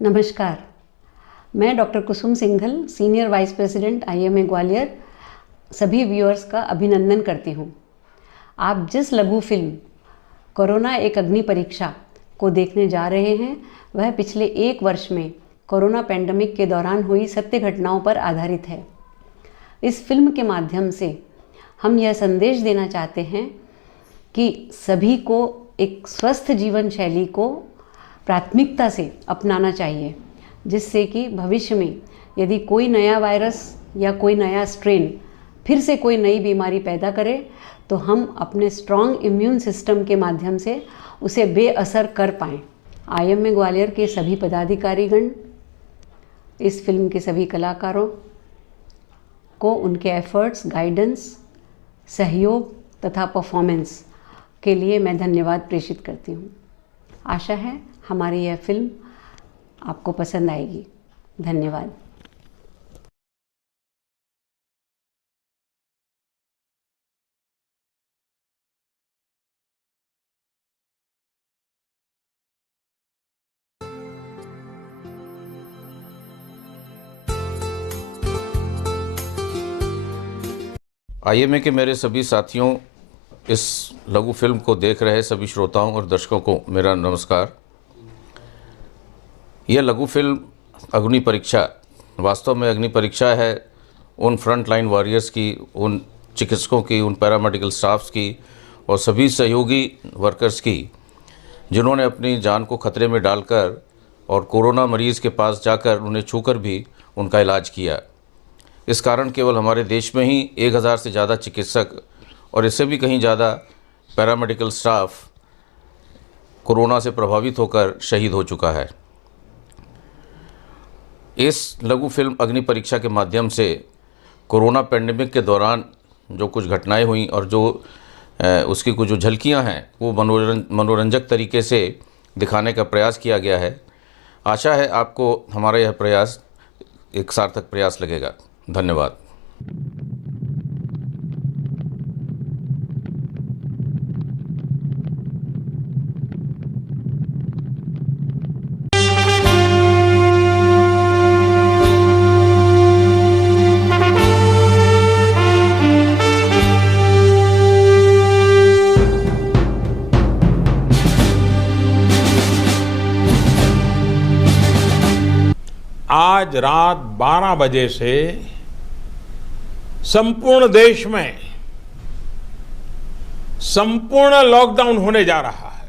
नमस्कार, मैं doctor Kusum Singhal, senior vice president IMA Gwalior, सभी व्यूअर्स का अभिनंदन करती हूँ। आप जिस लघु फिल्म कोरोना एक अग्नि परीक्षा को देखने जा रहे हैं, वह पिछले 1 वर्ष में कोरोना पैंडेमिक के दौरान हुई सत्य घटनाओं पर आधारित है। इस फिल्म के माध्यम से हम यह संदेश देना चाहते हैं कि सभी को एक स्वस्थ जीवन शैली को प्राथमिकता से अपनाना चाहिए, जिससे कि भविष्य में यदि कोई नया वायरस या कोई नया स्ट्रेन फिर से कोई नई बीमारी पैदा करे तो हम अपने स्ट्रॉन्ग इम्यून सिस्टम के माध्यम से उसे बेअसर कर पाएँ। IMA ग्वालियर के सभी पदाधिकारीगण, इस फिल्म के सभी कलाकारों को उनके एफर्ट्स, गाइडेंस, सहयोग तथा परफॉर्मेंस के लिए मैं धन्यवाद प्रेषित करती हूँ। आशा है हमारी यह फिल्म आपको पसंद आएगी। धन्यवाद। IMA के मेरे सभी साथियों, इस लघु फिल्म को देख रहे सभी श्रोताओं और दर्शकों को मेरा नमस्कार। यह लघु फिल्म अग्नि परीक्षा वास्तव में अग्नि परीक्षा है उन फ्रंट लाइन वॉरियर्स की, उन चिकित्सकों की, उन पैरामेडिकल स्टाफ्स की और सभी सहयोगी वर्कर्स की, जिन्होंने अपनी जान को खतरे में डालकर और कोरोना मरीज़ के पास जाकर उन्हें छूकर भी उनका इलाज किया। इस कारण केवल हमारे देश में ही 1000 से ज़्यादा चिकित्सक और इससे भी कहीं ज़्यादा पैरामेडिकल स्टाफ कोरोना से प्रभावित होकर शहीद हो चुका है। इस लघु फिल्म अग्नि परीक्षा के माध्यम से कोरोना पैंडेमिक के दौरान जो कुछ घटनाएं हुई और जो उसकी कुछ जो झलकियां हैं वो मनोरंजक तरीके से दिखाने का प्रयास किया गया है। आशा है आपको हमारा यह प्रयास एक सार्थक प्रयास लगेगा। धन्यवाद। आज रात 12 बजे से संपूर्ण देश में संपूर्ण लॉकडाउन होने जा रहा है।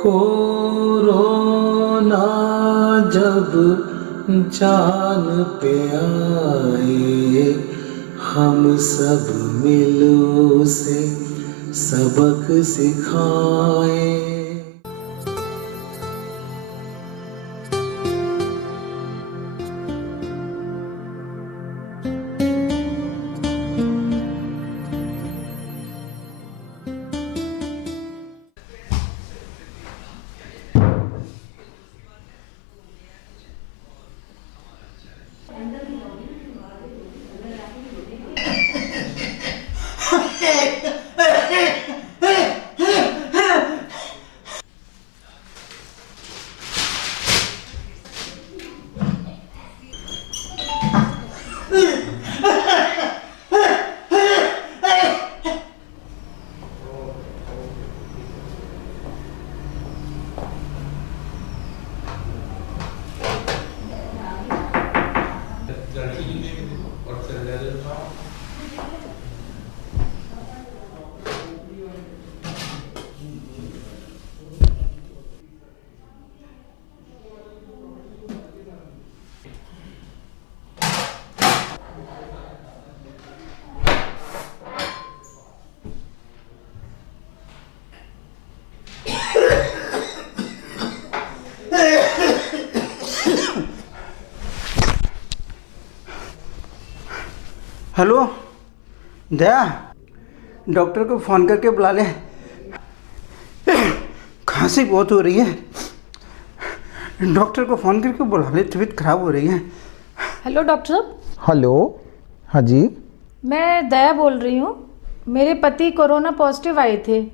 कोरोना जब जान पे आए, हम सब मिल उसे सबक सिखाए। हेलो दया, डॉक्टर को फ़ोन करके बुला ले। खांसी बहुत हो रही है, डॉक्टर को फ़ोन करके बुला ले, तबीयत खराब हो रही है। हेलो डॉक्टर साहब। हेलो, हाँ जी। मैं दया बोल रही हूँ। मेरे पति कोरोना पॉजिटिव आए थे,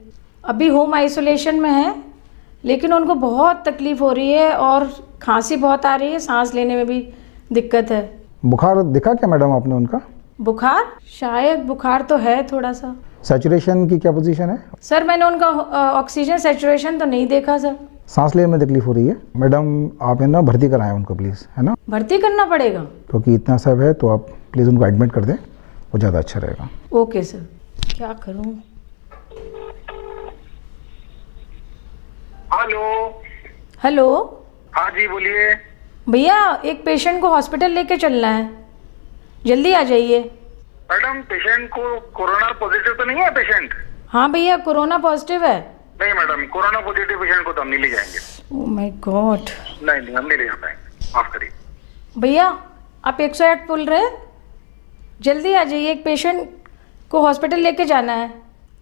अभी होम आइसोलेशन में हैं, लेकिन उनको बहुत तकलीफ़ हो रही है और खांसी बहुत आ रही है, सांस लेने में भी दिक्कत है। बुखार दिखा क्या मैडम आपने उनका? बुखार? शायद बुखार तो है थोड़ा सा। सैचुरेशन की क्या पोजीशन है? सर मैंने उनका ऑक्सीजन सैचुरेशन तो नहीं देखा सर। सांस लेने में तकलीफ हो रही है मैडम, आप है ना भर्ती कराएं उनको प्लीज़, है ना? भर्ती करना पड़ेगा? क्योंकि इतना सब है तो आप प्लीज़ उनको एडमिट कर दें, वो ज़्यादा अच्छा रहेगा। Okay sir. क्या करूं? हेलो। हेलो। हाँ जी बोलिए। भैया एक पेशेंट को हॉस्पिटल लेके चलना है, जल्दी आ जाइए। मैडम पेशेंट को कोरोना पॉजिटिव तो नहीं है पेशेंट? हाँ भैया कोरोना पॉजिटिव है। नहीं मैडम, कोरोना पॉजिटिव पेशेंट को तो हम नहीं ले जाएंगे। ओह माय गॉड। नहीं हम नहीं ले जा पाएंगे, माफ करिए। भैया आप 108 बोल रहे हैं? जल्दी आ जाइए, एक पेशेंट को हॉस्पिटल लेके जाना है।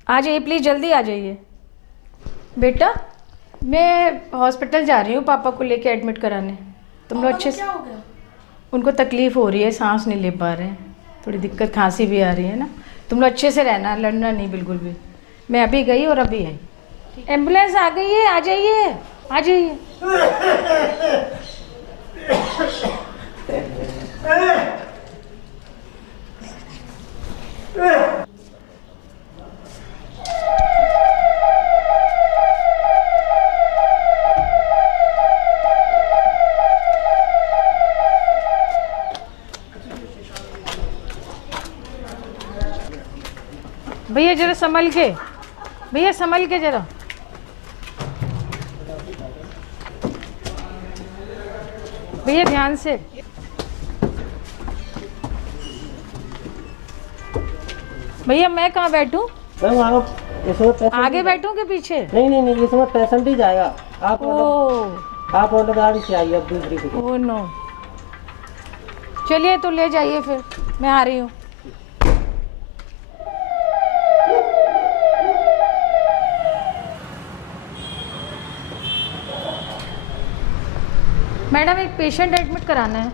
आ जाइए प्लीज़, जल्दी आ जाइए। बेटा मैं हॉस्पिटल जा रही हूँ पापा को लेके एडमिट कराने। तुम लोग अच्छे से, उनको तकलीफ़ हो रही है, सांस नहीं ले पा रहे हैं, थोड़ी दिक्कत, खांसी भी आ रही है ना। तुम लोग अच्छे से रहना, लड़ना नहीं बिल्कुल भी। मैं अभी गई और अभी आई। एम्बुलेंस आ गई है, आ जाइए आ जाइए। भैया जरा संभल के, भैया संभल के जरा। भैया ध्यान से। भैया मैं कहाँ बैठूं? आगे बैठूं के पीछे? नहीं इसमें पेशेंट ही जाएगा। आप ऑटो गाड़ी से आइए अब दूसरी को। Oh no. चलिए तो ले जाइए फिर, मैं आ रही हूँ। मैडम एक पेशेंट एडमिट कराना है।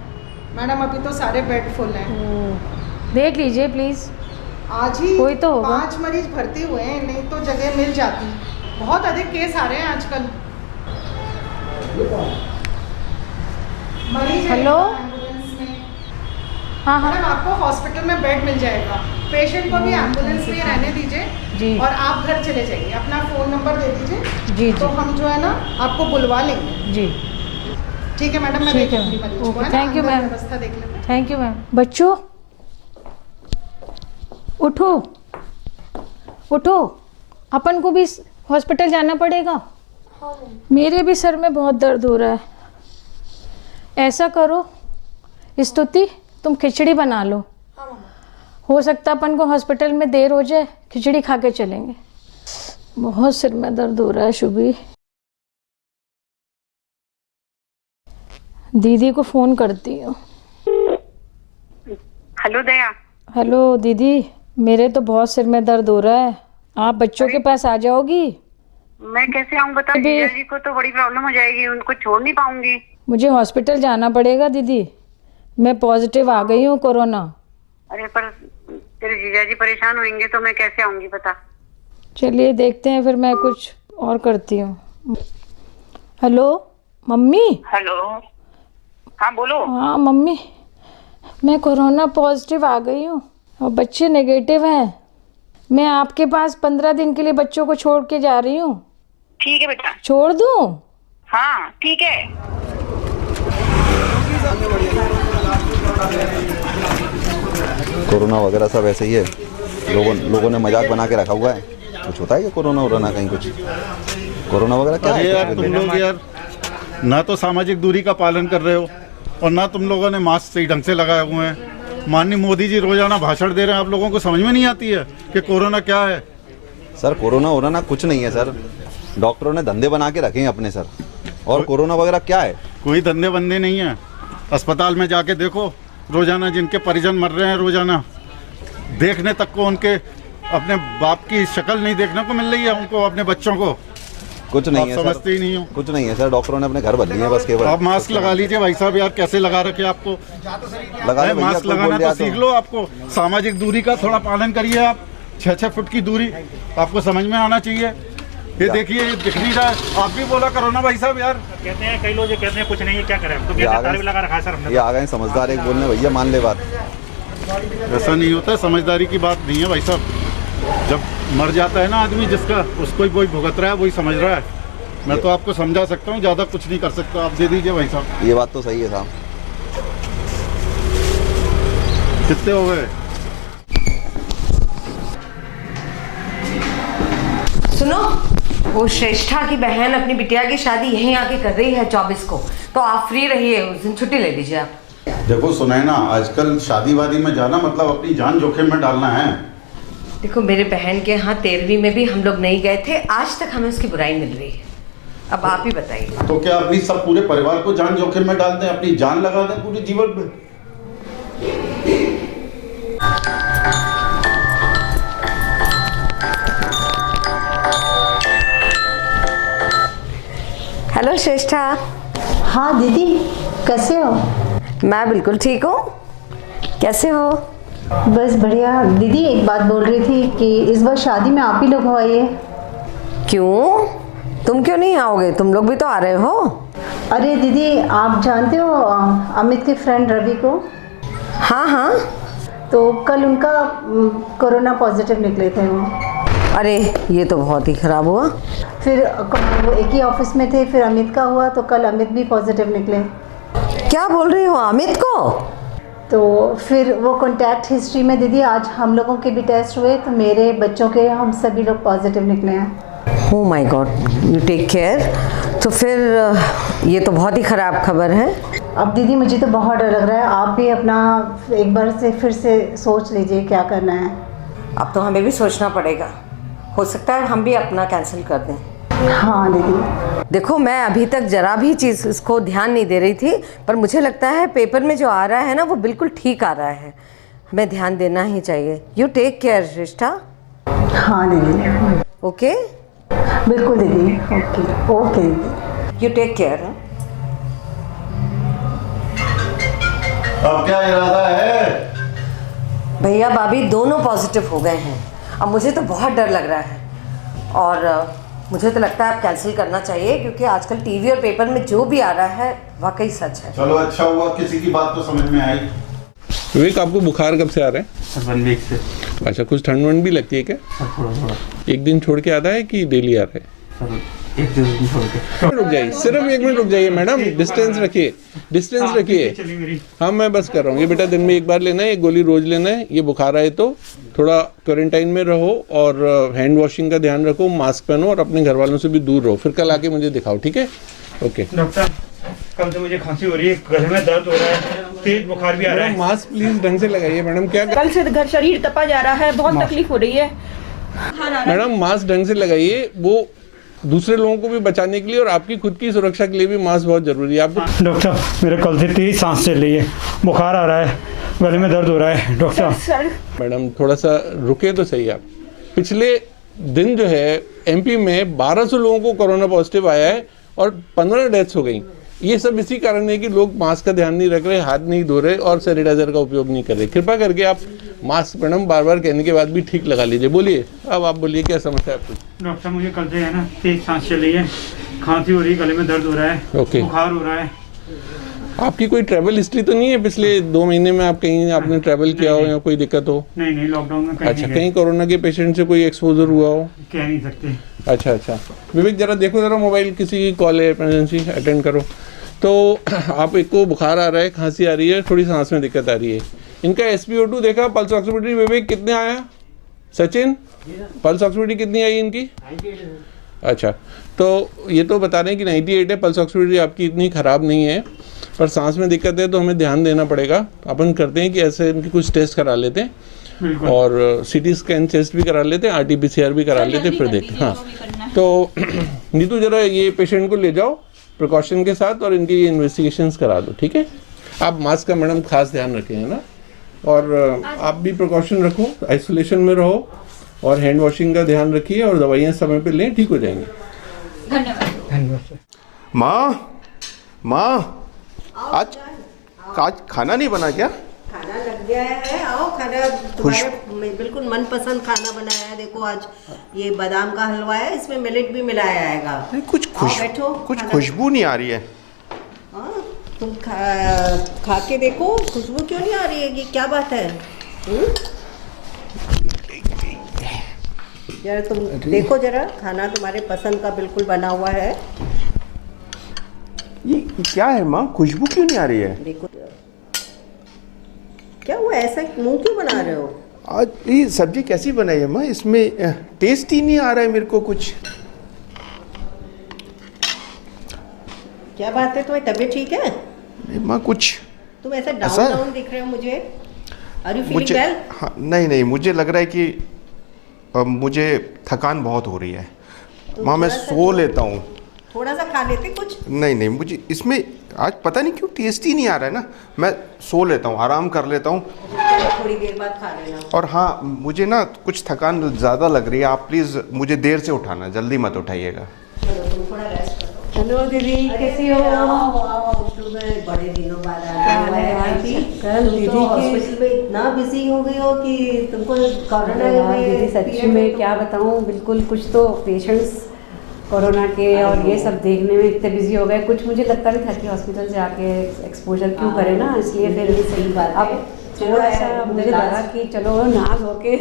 मैडम अभी तो सारे बेड फुल हैं। देख लीजिए प्लीज़। आज ही कोई तो होगा। 5 मरीज भर्ती हुए हैं, नहीं तो जगह मिल जाती। बहुत अधिक केस आ रहे हैं आजकल। मरीज हेलो। एम्बुलेंस में। हाँ मैडम आपको हॉस्पिटल में बेड मिल जाएगा। पेशेंट को भी एम्बुलेंस में रहने दीजिए जी। और आप घर चले जाइए। अपना फ़ोन नंबर दे दीजिए जी तो हम जो है ना आपको बुलवा लेंगे। जी ठीक है मैडम, मैं ठीक देख है। लूँगी मरीज को, ओके, है ना? थैंक यू अंदर मैम। व्यवस्था देख लेते हैं। Thank you ma'am. बच्चों उठो उठो, अपन को भी हॉस्पिटल जाना पड़ेगा। मेरे भी सर में बहुत दर्द हो रहा है। ऐसा करो स्तुति, तुम खिचड़ी बना लो। हो सकता अपन को हॉस्पिटल में देर हो जाए, खिचड़ी खा के चलेंगे। बहुत सिर में दर्द हो रहा है। शुभी दीदी को फ़ोन करती हूँ। हेलो दया। हेलो दीदी, मेरे तो बहुत सिर में दर्द हो रहा है। आप बच्चों के पास आ जाओगी? मैं कैसे आऊँ बता? जीजा जी को तो बड़ी प्रॉब्लम हो जाएगी, उनको छोड़ नहीं पाऊंगी। मुझे हॉस्पिटल जाना पड़ेगा दीदी, मैं पॉजिटिव आ गई हूँ कोरोना। अरे पर तेरे जीजा जी परेशान होंगे तो मैं कैसे आऊंगी बता? चलिए देखते हैं, फिर मैं कुछ और करती हूँ। Hello mummy. हेलो। हाँ बोलो। हाँ मम्मी, मैं कोरोना पॉजिटिव आ गई हूँ और बच्चे नेगेटिव हैं। मैं आपके पास 15 दिन के लिए बच्चों को छोड़ के जा रही हूँ। ठीक है बेटा। छोड़ दूँ? हाँ ठीक है। कोरोना वगैरह सब ऐसे ही है, लोगों ने मजाक बना के रखा हुआ है। कुछ होता है कि कोरोना वोरोना कहीं कुछ? कोरोना वगैरह क्या है यार? तुम लोग यार ना तो सामाजिक दूरी का पालन कर रहे हो और ना तुम लोगों ने मास्क सही ढंग से लगाए हुए हैं। माननीय मोदी जी रोजाना भाषण दे रहे हैं, आप लोगों को समझ में नहीं आती है कि कोरोना क्या है? सर कोरोना वोरोना कुछ नहीं है सर, डॉक्टरों ने धंधे बना के रखे हैं अपने सर। और कोरोना वगैरह क्या है? कोई धंधे बंदे नहीं है। अस्पताल में जाके देखो, रोजाना जिनके परिजन मर रहे हैं, रोजाना देखने तक को उनके अपने बाप की शक्ल नहीं देखने को मिल रही है उनको, अपने बच्चों को। कुछ नहीं है, समझते ही नहीं हो। कुछ नहीं है सर, डॉक्टरों ने अपने घर बदली है बस केवल। आप मास्क लगा लीजिए भाई साहब, यार कैसे लगा रखे आपको? मास्क लगाना तो सीख लो। आपको सामाजिक दूरी का थोड़ा पालन करिए। आप 6-6 फुट की दूरी आपको समझ में आना चाहिए। ये देखिए दिख नहीं रहा है। आप भी बोला करो ना भाई साहब यार। कहते हैं कई लोग ये कहते हैं कुछ नहीं है, क्या करें, तो तार भी लगा रखा है सर हमने। ये आ गए समझदार एक बोलने, भैया मान ले बात। ऐसा नहीं होता, समझदारी की बात नहीं है भाई साहब। जब मर जाता है ना आदमी जिसका, उसको ही वही भुगत रहा है, वही समझ रहा है। मैं तो आपको समझा सकता हूँ, ज़्यादा कुछ नहीं कर सकता। आप दे दीजिए भाई साहब। ये बात तो सही है साहब। कितने हो गए? सुनो, वो श्रेष्ठा की बहन अपनी बिटिया की शादी यहीं आके कर रही है 24 को, तो आप फ्री रहिए, उस दिन छुट्टी ले लीजिए आप। देखो सुना है ना, आजकल शादी वादी में जाना मतलब अपनी जान जोखिम में डालना है। देखो मेरे बहन के यहाँ 13वीं में भी हम लोग नहीं गए थे, आज तक हमें उसकी बुराई मिल रही है। अब आप ही बताइए। तो क्या अपनी सब पूरे परिवार को जान जोखिम में डालते हैं, अपनी जान लगा दें पूरे जीवन में? हेलो श्रेष्ठा। हाँ दीदी, कैसे हो? मैं बिल्कुल ठीक हूँ, कैसे हो? बस बढ़िया। दीदी एक बात बोल रही थी कि इस बार शादी में आप ही लोग हो आइए। क्यों, तुम क्यों नहीं आओगे? तुम लोग भी तो आ रहे हो। अरे दीदी, आप जानते हो अमित के फ्रेंड रवि को? हाँ हाँ। तो कल उनका कोरोना पॉजिटिव निकले थे वो। अरे ये तो बहुत ही खराब हुआ। फिर वो एक ही ऑफिस में थे, फिर अमित का हुआ तो कल अमित भी पॉजिटिव निकले। क्या बोल रही हो, अमित को? तो फिर वो कॉन्टैक्ट हिस्ट्री में दीदी आज हम लोगों के भी टेस्ट हुए तो मेरे बच्चों के हम सभी लोग पॉजिटिव निकले हैं। Oh my god, you take care. तो फिर ये तो बहुत ही ख़राब खबर है। अब दीदी मुझे तो बहुत डर लग रहा है, आप भी अपना एक बार से फिर से सोच लीजिए क्या करना है। अब तो हमें भी सोचना पड़ेगा, हो सकता है हम भी अपना कैंसिल कर दें। हाँ दीदी। देखो मैं अभी तक जरा भी चीज़ इसको ध्यान नहीं दे रही थी, पर मुझे लगता है पेपर में जो आ रहा है ना वो बिल्कुल ठीक आ रहा है, हमें ध्यान देना ही चाहिए। You take care Shreshtha. हाँ दीदी। ओके? बिल्कुल दीदी। ओके ओके दीदी। You take care. अब क्या इरादा है? भैया भाभी दोनों पॉजिटिव हो गए हैं। अब मुझे तो बहुत डर लग रहा है और मुझे तो लगता है आप कैंसिल करना चाहिए, क्योंकि आजकल टीवी और पेपर में जो भी आ रहा है वाकई सच है। चलो अच्छा हुआ किसी की बात तो समझ में आई। विवेक, आपको बुखार कब से आ रहा है? सर 1 वीक से। अच्छा, कुछ ठंड वंड भी लगती है क्या? थोड़ा। एक दिन छोड़ के आता है कि डेली आ रहा है? सर 1 दिन छोड़ के। रुक जाइए, सिर्फ 1 मिनट रुक जाइए मैडम, डिस्टेंस रखिए, डिस्टेंस रखिए। हाँ मैं बस कर रहा हूँ। ये बेटा दिन में 1 बार लेना है, 1 गोली रोज लेना है। ये बुखार आए तो थोड़ा क्वारंटाइन में रहो और हैंड वॉशिंग का ध्यान रखो, मास्क पहनो और अपने घर वालों से भी दूर रहो। फिर कल आके मुझे दिखाओ, ठीक है? ओके। डॉक्टर कल से मुझे खांसी हो रही है, गले में दर्द हो रहा है, तेज बुखार भी आ रहा है। मास्क प्लीज ढंग से लगाइए मैडम। क्या कल से घर शरीर तपा जा रहा है, बहुत तकलीफ हो रही है। मैडम मास्क ढंग से लगाइए, वो दूसरे लोगों को भी बचाने के लिए और आपकी खुद की सुरक्षा के लिए भी मास्क बहुत जरूरी है आपको। डॉक्टर मेरे कल से तेज सांस चल रही है, बुखार आ रहा है, गले में दर्द हो रहा है डॉक्टर। मैडम थोड़ा सा रुके तो सही आप। पिछले दिन जो है एमपी में 1200 लोगों को कोरोना पॉजिटिव आया है और 15 डेथ्स हो गई। ये सब इसी कारण है कि लोग मास्क का ध्यान नहीं रख रहे, हाथ नहीं धो रहे और सैनिटाइजर का उपयोग नहीं कर रहे। कृपा करके आप मास्क मैडम बार बार कहने के बाद भी ठीक लगा लीजिए। बोलिए, अब आप बोलिए क्या समस्या है आपको? डॉक्टर मुझे कल से है ना तेज सांस चल रही है, खांसी हो रही है, गले में दर्द हो रहा है, बुखार हो रहा है। आपकी कोई ट्रैवल हिस्ट्री तो नहीं है पिछले 2 महीने में? आप कहीं आपने ट्रैवल किया हो या कोई दिक्कत हो? नहीं, लॉकडाउन में कहीं। अच्छा, कहीं कोरोना के पेशेंट से कोई एक्सपोजर हुआ हो? कह नहीं सकते। अच्छा। विवेक जरा देखो, जरा मोबाइल, किसी की कॉल है इमरजेंसी, अटेंड करो। तो आप एक को बुखार आ रहा है, खांसी आ रही है, थोड़ी सांस में दिक्कत आ रही है। इनका SpO2 देखा, पल्स ऑक्सीमीटर विवेक कितने आया? सचिन पल्स ऑक्सीमीटर कितनी आई इनकी? अच्छा, तो ये तो बता रहे हैं कि 98 है। पल्स ऑक्सीमीटर आपकी इतनी ख़राब नहीं है, पर सांस में दिक्कत है तो हमें ध्यान देना पड़ेगा। अपन करते हैं कि ऐसे इनकी कुछ टेस्ट करा लेते हैं और CT स्कैन चेस्ट भी करा लेते हैं, RT-PCR भी करा लेते हैं, फिर देखते हैं। हाँ तो नीतू जरा ये पेशेंट को ले जाओ प्रिकॉशन के साथ और इनकी इन्वेस्टिगेशंस करा दो, ठीक है? आप मास्क का मैडम खास ध्यान रखें, है ना? और आप भी प्रिकॉशन रखो, आइसोलेशन में रहो और हैंड वॉशिंग का ध्यान रखिए और दवाइयाँ समय पे लें, ठीक हो जाएंगे। धन्यवाद। माँ आज खाना नहीं बना क्या? खाना लग गया है, आओ खाना। तुम्हारे बिल्कुल मनपसंद खाना बनाया है। देखो आज ये बादाम का हलवा है, इसमें मिलेट भी मिलाया आएगा। कुछ खुशबू नहीं आ रही है। तुम खा के देखो, खुशबू क्यों नहीं आ रही है? ये क्या बात है? यार तुम देखो जरा, खाना तुम्हारे पसंद का बिल्कुल बना हुआ है। ये क्या है माँ, खुशबू क्यों नहीं आ रही है? देखो क्या हुआ, ऐसा मुंह क्यों बना रहे हो? आज ये सब्जी कैसी बनाई है माँ? इसमें टेस्ट ही नहीं आ रहा है मेरे को कुछ। क्या बात है, तुम्हें तबीयत ठीक है? माँ कुछ तुम ऐसा डाउन दिख रहे हो मुझे। Are you feeling well? हाँ, नहीं मुझे लग रहा है कि मुझे थकान बहुत हो रही है। माँ मैं सो लेता हूँ। थोड़ा सा खा लेते कुछ। नहीं मुझे इसमें आज पता नहीं क्यों टेस्ट ही नहीं आ रहा है ना। मैं सो लेता हूँ, आराम कर लेता हूँ, थोड़ी देर बाद खा लेना। और हाँ मुझे ना कुछ थकान ज़्यादा लग रही है। आप प्लीज़ मुझे देर से उठाना, जल्दी मत उठाइएगा। चलो तुम थोड़ा रेस्ट करो। हेलो दीदी, कैसी हो? बड़े दिनों बाद कल दीदी हॉस्पिटल में इतना बिजी हो गई हो कि तुमको कोरोना दीदी सच्ची में क्या बताऊँ, बिल्कुल कुछ तो पेशेंट्स कोरोना के और ये सब देखने में इतने बिजी हो गए। कुछ मुझे लगता नहीं था कि हॉस्पिटल से आके एक्सपोजर क्यों करे ना, इसलिए फिर सही बात अब थोड़ा सा मुझे लगा कि चलो नहा धो के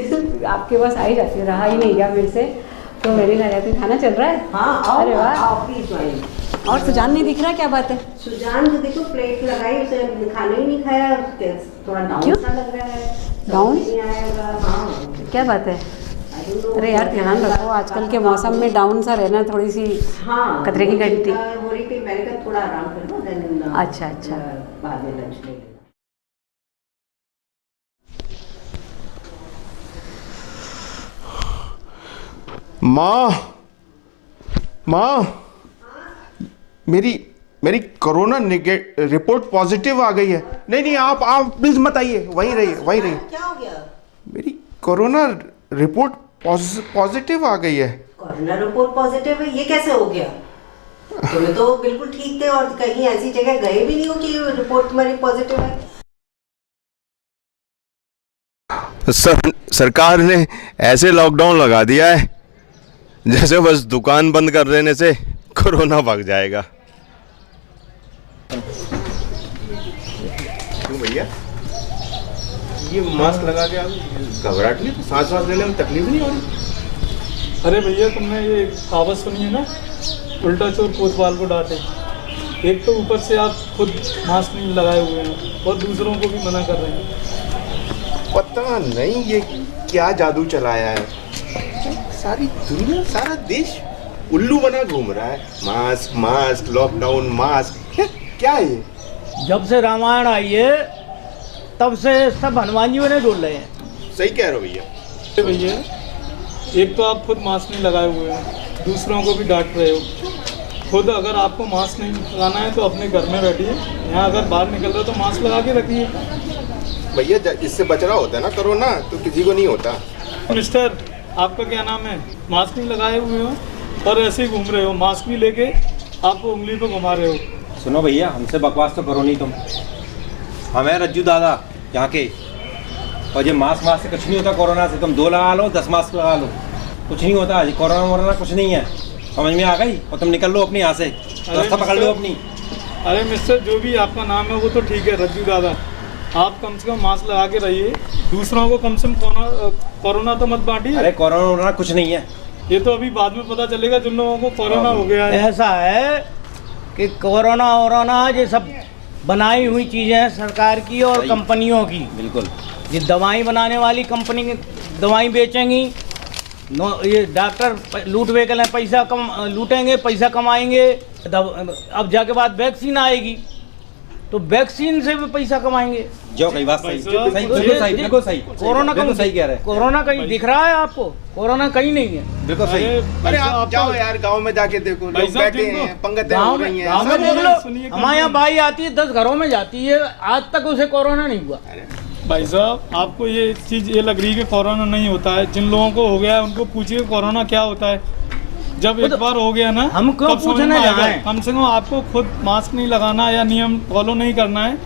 आपके पास आ ही जाती हूँ। रहा ही नहीं गया मेरे से, तो मैंने कहा जाती खाना चल रहा है। हाँ, अरे वाह। और सुजान नहीं दिख रहा, क्या बात है? सुजान को देखो, प्लेट लगाई, उसे खाना ही नहीं खाया, थोड़ा डाउन सा लग रहा है। डाउन? हाँ क्या बात है? अरे यार ध्यान रखो, आजकल के मौसम में डाउन सा रहना थोड़ी सी खतरे की घंटी। मैंने कहा थोड़ा आराम कर लो, देन अच्छा बाद में लंच ले लेना। माँ मेरी कोरोना रिपोर्ट पॉजिटिव आ गई है। नहीं आप प्लीज मत आइए, वहीं रहिए। क्या हो गया? मेरी कोरोना रिपोर्ट पॉजिटिव आ गई है। कोरोना रिपोर्ट पॉजिटिव है? ये कैसे हो गया? तुम्हें तो बिल्कुल ठीक थे और कहीं ऐसी जगह गए भी नहीं हो कि रिपोर्ट तुम्हारी पॉजिटिव है। सरकार ने ऐसे लॉकडाउन लगा दिया है जैसे बस दुकान बंद कर देने से कोरोना भाग जाएगा। क्यों भैया, ये मास्क लगा के घबराहट नहीं, तो सांस लेने में तकलीफ नहीं हो रही? अरे भैया, तुमने ये कहावत सुनी है ना, उल्टा चोर कोतवाल को डांटे। एक तो ऊपर से आप खुद मास्क नहीं लगाए हुए हैं और दूसरों को भी मना कर रहे हैं। पता नहीं ये क्या जादू चलाया है, सारी दुनिया सारा देश उल्लू बना घूम रहा है। मास्क लॉकडाउन, मास्क, क्या है ये? जब से रामायण आई है तब से सब हनुमान जी ने डोल रहे हैं। सही कह रहे हो भैया। भैया एक तो आप खुद मास्क नहीं लगाए हुए हैं, दूसरों को भी डांट रहे हो। खुद अगर आपको मास्क नहीं लगाना है तो अपने घर में बैठिए, यहाँ अगर बाहर निकल रहे हो तो मास्क लगा के रखिए। भैया इससे बच रहा होता है ना कोरोना, तो किसी को नहीं होता। मिस्टर, आपका क्या नाम है? मास्क नहीं लगाए हुए हो और ऐसे ही घूम रहे हो, मास्क भी लेके आपको उंगली पे घुमा रहे हो। सुनो भैया, हमसे बकवास तो करो नहीं तुम। हम हैं रज्जू दादा यहाँ के, और ये मास्क से कुछ नहीं होता कोरोना से। तुम 2 लगा लो, 10 मास्क लगा लो, कुछ नहीं होता। कोरोना वोरोना कुछ नहीं है, समझ में आ गई? और तुम निकल लो अपनी यहाँ से, रास्ता पकड़ लो अपनी। अरे मिस्टर, जो भी आपका नाम है वो तो ठीक है, रज्जू दादा। आप कम से कम मास्क लगा के रहिए, दूसरों को कम से कम कोरोना तो मत बांटिए। अरे कोरोना कुछ नहीं है, ये तो अभी बाद में पता चलेगा जिन लोगों को कोरोना हो गया है। ऐसा है कि कोरोना ये सब बनाई हुई चीज़ें हैं सरकार की और कंपनियों की। बिल्कुल, ये दवाई बनाने वाली कंपनी दवाई बेचेंगी, ये डॉक्टर लूट बेचेंगे, पैसा लूटेंगे, पैसा कमाएंगे। अब जाके बाद वैक्सीन आएगी तो वैक्सीन से भी पैसा कमाएंगे। जो कई बात सही, बिल्कुल सही। कोरोना बिल्कुल सही कह रहे हैं। कोरोना कहीं दिख रहा है आपको? कोरोना कहीं नहीं है। बिल्कुल सही। अरे आप जाओ यार, गांव में जाके देखो, लोग बैठे हैं, पंगतें हो रही हैं। गाँव में देख लो, हमारे यहाँ बाई आती है 10 घरों में जाती है, आज तक उसे कोरोना नहीं हुआ। भाई साहब, आपको ये चीज़ ये लग रही है कि कोरोना नहीं होता है। जिन लोगों को हो गया है उनको पूछिए कोरोना क्या होता है। जब एक बार हो गया ना, हम क्यों पूछने जाएं? कम से कम आपको खुद मास्क नहीं लगाना या नियम फॉलो नहीं करना है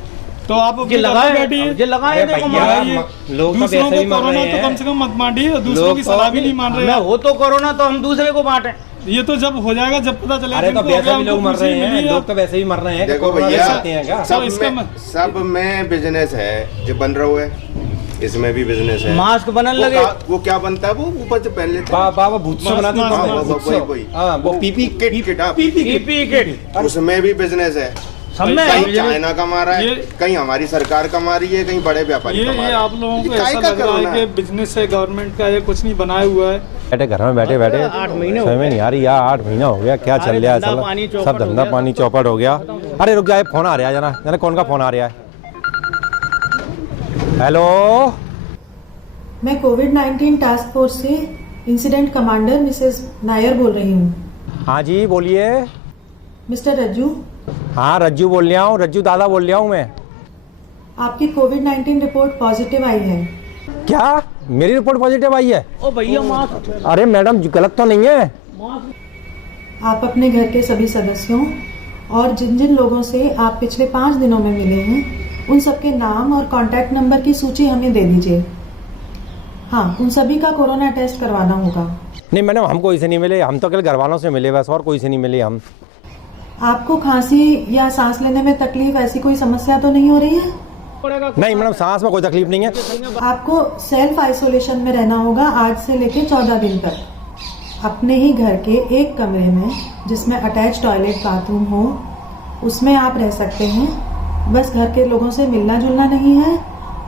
तो आप ये लगाए देखो लोग दूसरों को कोरोना तो कम से कम मत बांटिए, दूसरों की सलाह भी नहीं मान रहे। हो तो कोरोना तो हम दूसरे को बांटे, ये तो जब हो जाएगा, जब पता चलेगा। अरे तो वैसे भी लोग मर रहे हैं, लोग तो वैसे ही मर रहे हैं। देखो भैया, सब में बिजनेस है जो बन रहा है, इसमें भी बिजनेस है। मास्क बनने लगे, वो क्या बनता है, वो ऊपर से पहन लेते हैं। बाबा भूत से बनाते हैं, वो पीपी किट, उसमें भी बिजनेस है। कहीं चाइना कमा रहा है, कहीं हमारी सरकार कमा रही है, कहीं बड़े व्यापारी कमा रहे हैं। आप लोगों को ऐसा लग रहा है कि बिजनेस है गवर्नमेंट का, ये कुछ नहीं बनाया हुआ है। बैठे घर में बैठे 8 महीने समझ में नहीं आ रही यार, 8 महीना हो गया, क्या चल रहा है, सब धंधा पानी चौपट हो गया। अरे रुक जाए, फोन आ रहा है, जाना कौन का फोन आ रहा है। हेलो, मैं कोविड-19 टास्क फोर्स से इंसिडेंट कमांडर मिसेस नायर बोल रही हूँ। हाँ जी बोलिए। मिस्टर रज्जू। हाँ रज्जू बोल रहा हूँ, रज्जू दादा बोल रहा हूँ मैं। आपकी कोविड-19 रिपोर्ट पॉजिटिव आई है। क्या मेरी रिपोर्ट पॉजिटिव आई है? ओ भैया मास्क। अरे मैडम गलत तो नहीं है? आप अपने घर के सभी सदस्यों और जिन जिन लोगों से आप पिछले 5 दिनों में मिले हैं, उन सबके नाम और कॉन्टैक्ट नंबर की सूची हमें दे दीजिए। हाँ, उन सभी का कोरोना टेस्ट करवाना होगा। नहीं मैडम, हम कोई से नहीं मिले, हम तो कल घर वालों से मिले बस, और कोई से नहीं मिले हम। आपको खांसी या सांस लेने में तकलीफ, ऐसी कोई समस्या तो नहीं हो रही है? नहीं मैडम, सांस में कोई तकलीफ नहीं है। आपको सेल्फ आइसोलेशन में रहना होगा आज से लेके 14 दिन तक, अपने ही घर के एक कमरे में जिसमें अटैच टॉयलेट बाथरूम हो, उसमें आप रह सकते हैं। बस घर के लोगों से मिलना जुलना नहीं है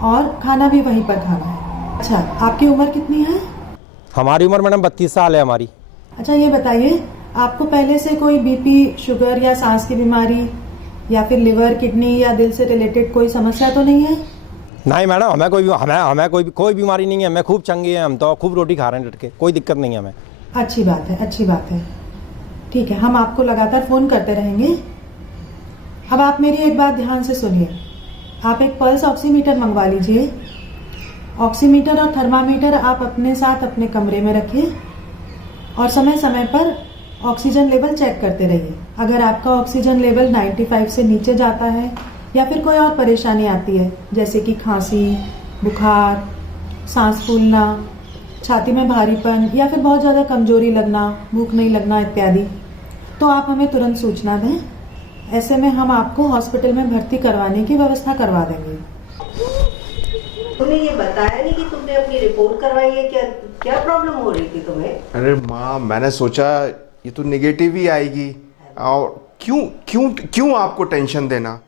और खाना भी वहीं पर खाना है। अच्छा, आपकी उम्र कितनी है? हमारी उम्र मैडम 32 साल है हमारी। अच्छा ये बताइए, आपको पहले से कोई बीपी, शुगर या सांस की बीमारी या फिर लिवर, किडनी या दिल से रिलेटेड कोई समस्या तो नहीं है? नहीं मैडम, हमें कोई बीमारी नहीं है, हमें खूब चंगे हैं, हम तो खूब रोटी खा रहे हैं डट के, कोई दिक्कत नहीं है हमें। अच्छी बात है, अच्छी बात है। ठीक है, हम आपको लगातार फ़ोन करते रहेंगे। अब आप मेरी एक बात ध्यान से सुनिए, आप एक पल्स ऑक्सीमीटर मंगवा लीजिए। ऑक्सीमीटर और थर्मामीटर आप अपने साथ अपने कमरे में रखिए और समय समय पर ऑक्सीजन लेवल चेक करते रहिए। अगर आपका ऑक्सीजन लेवल 95 से नीचे जाता है या फिर कोई और परेशानी आती है, जैसे कि खांसी, बुखार, सांस फूलना, छाती में भारीपन या फिर बहुत ज़्यादा कमजोरी लगना, भूख नहीं लगना इत्यादि, तो आप हमें तुरंत सूचना दें। ऐसे में हम आपको हॉस्पिटल में भर्ती करवाने की व्यवस्था करवा देंगे। तुमने ये बताया नहीं कि तुमने अपनी रिपोर्ट करवाई है, क्या प्रॉब्लम हो रही थी तुम्हें? अरे माँ, मैंने सोचा ये तो नेगेटिव ही आएगी, और क्यों आपको टेंशन देना।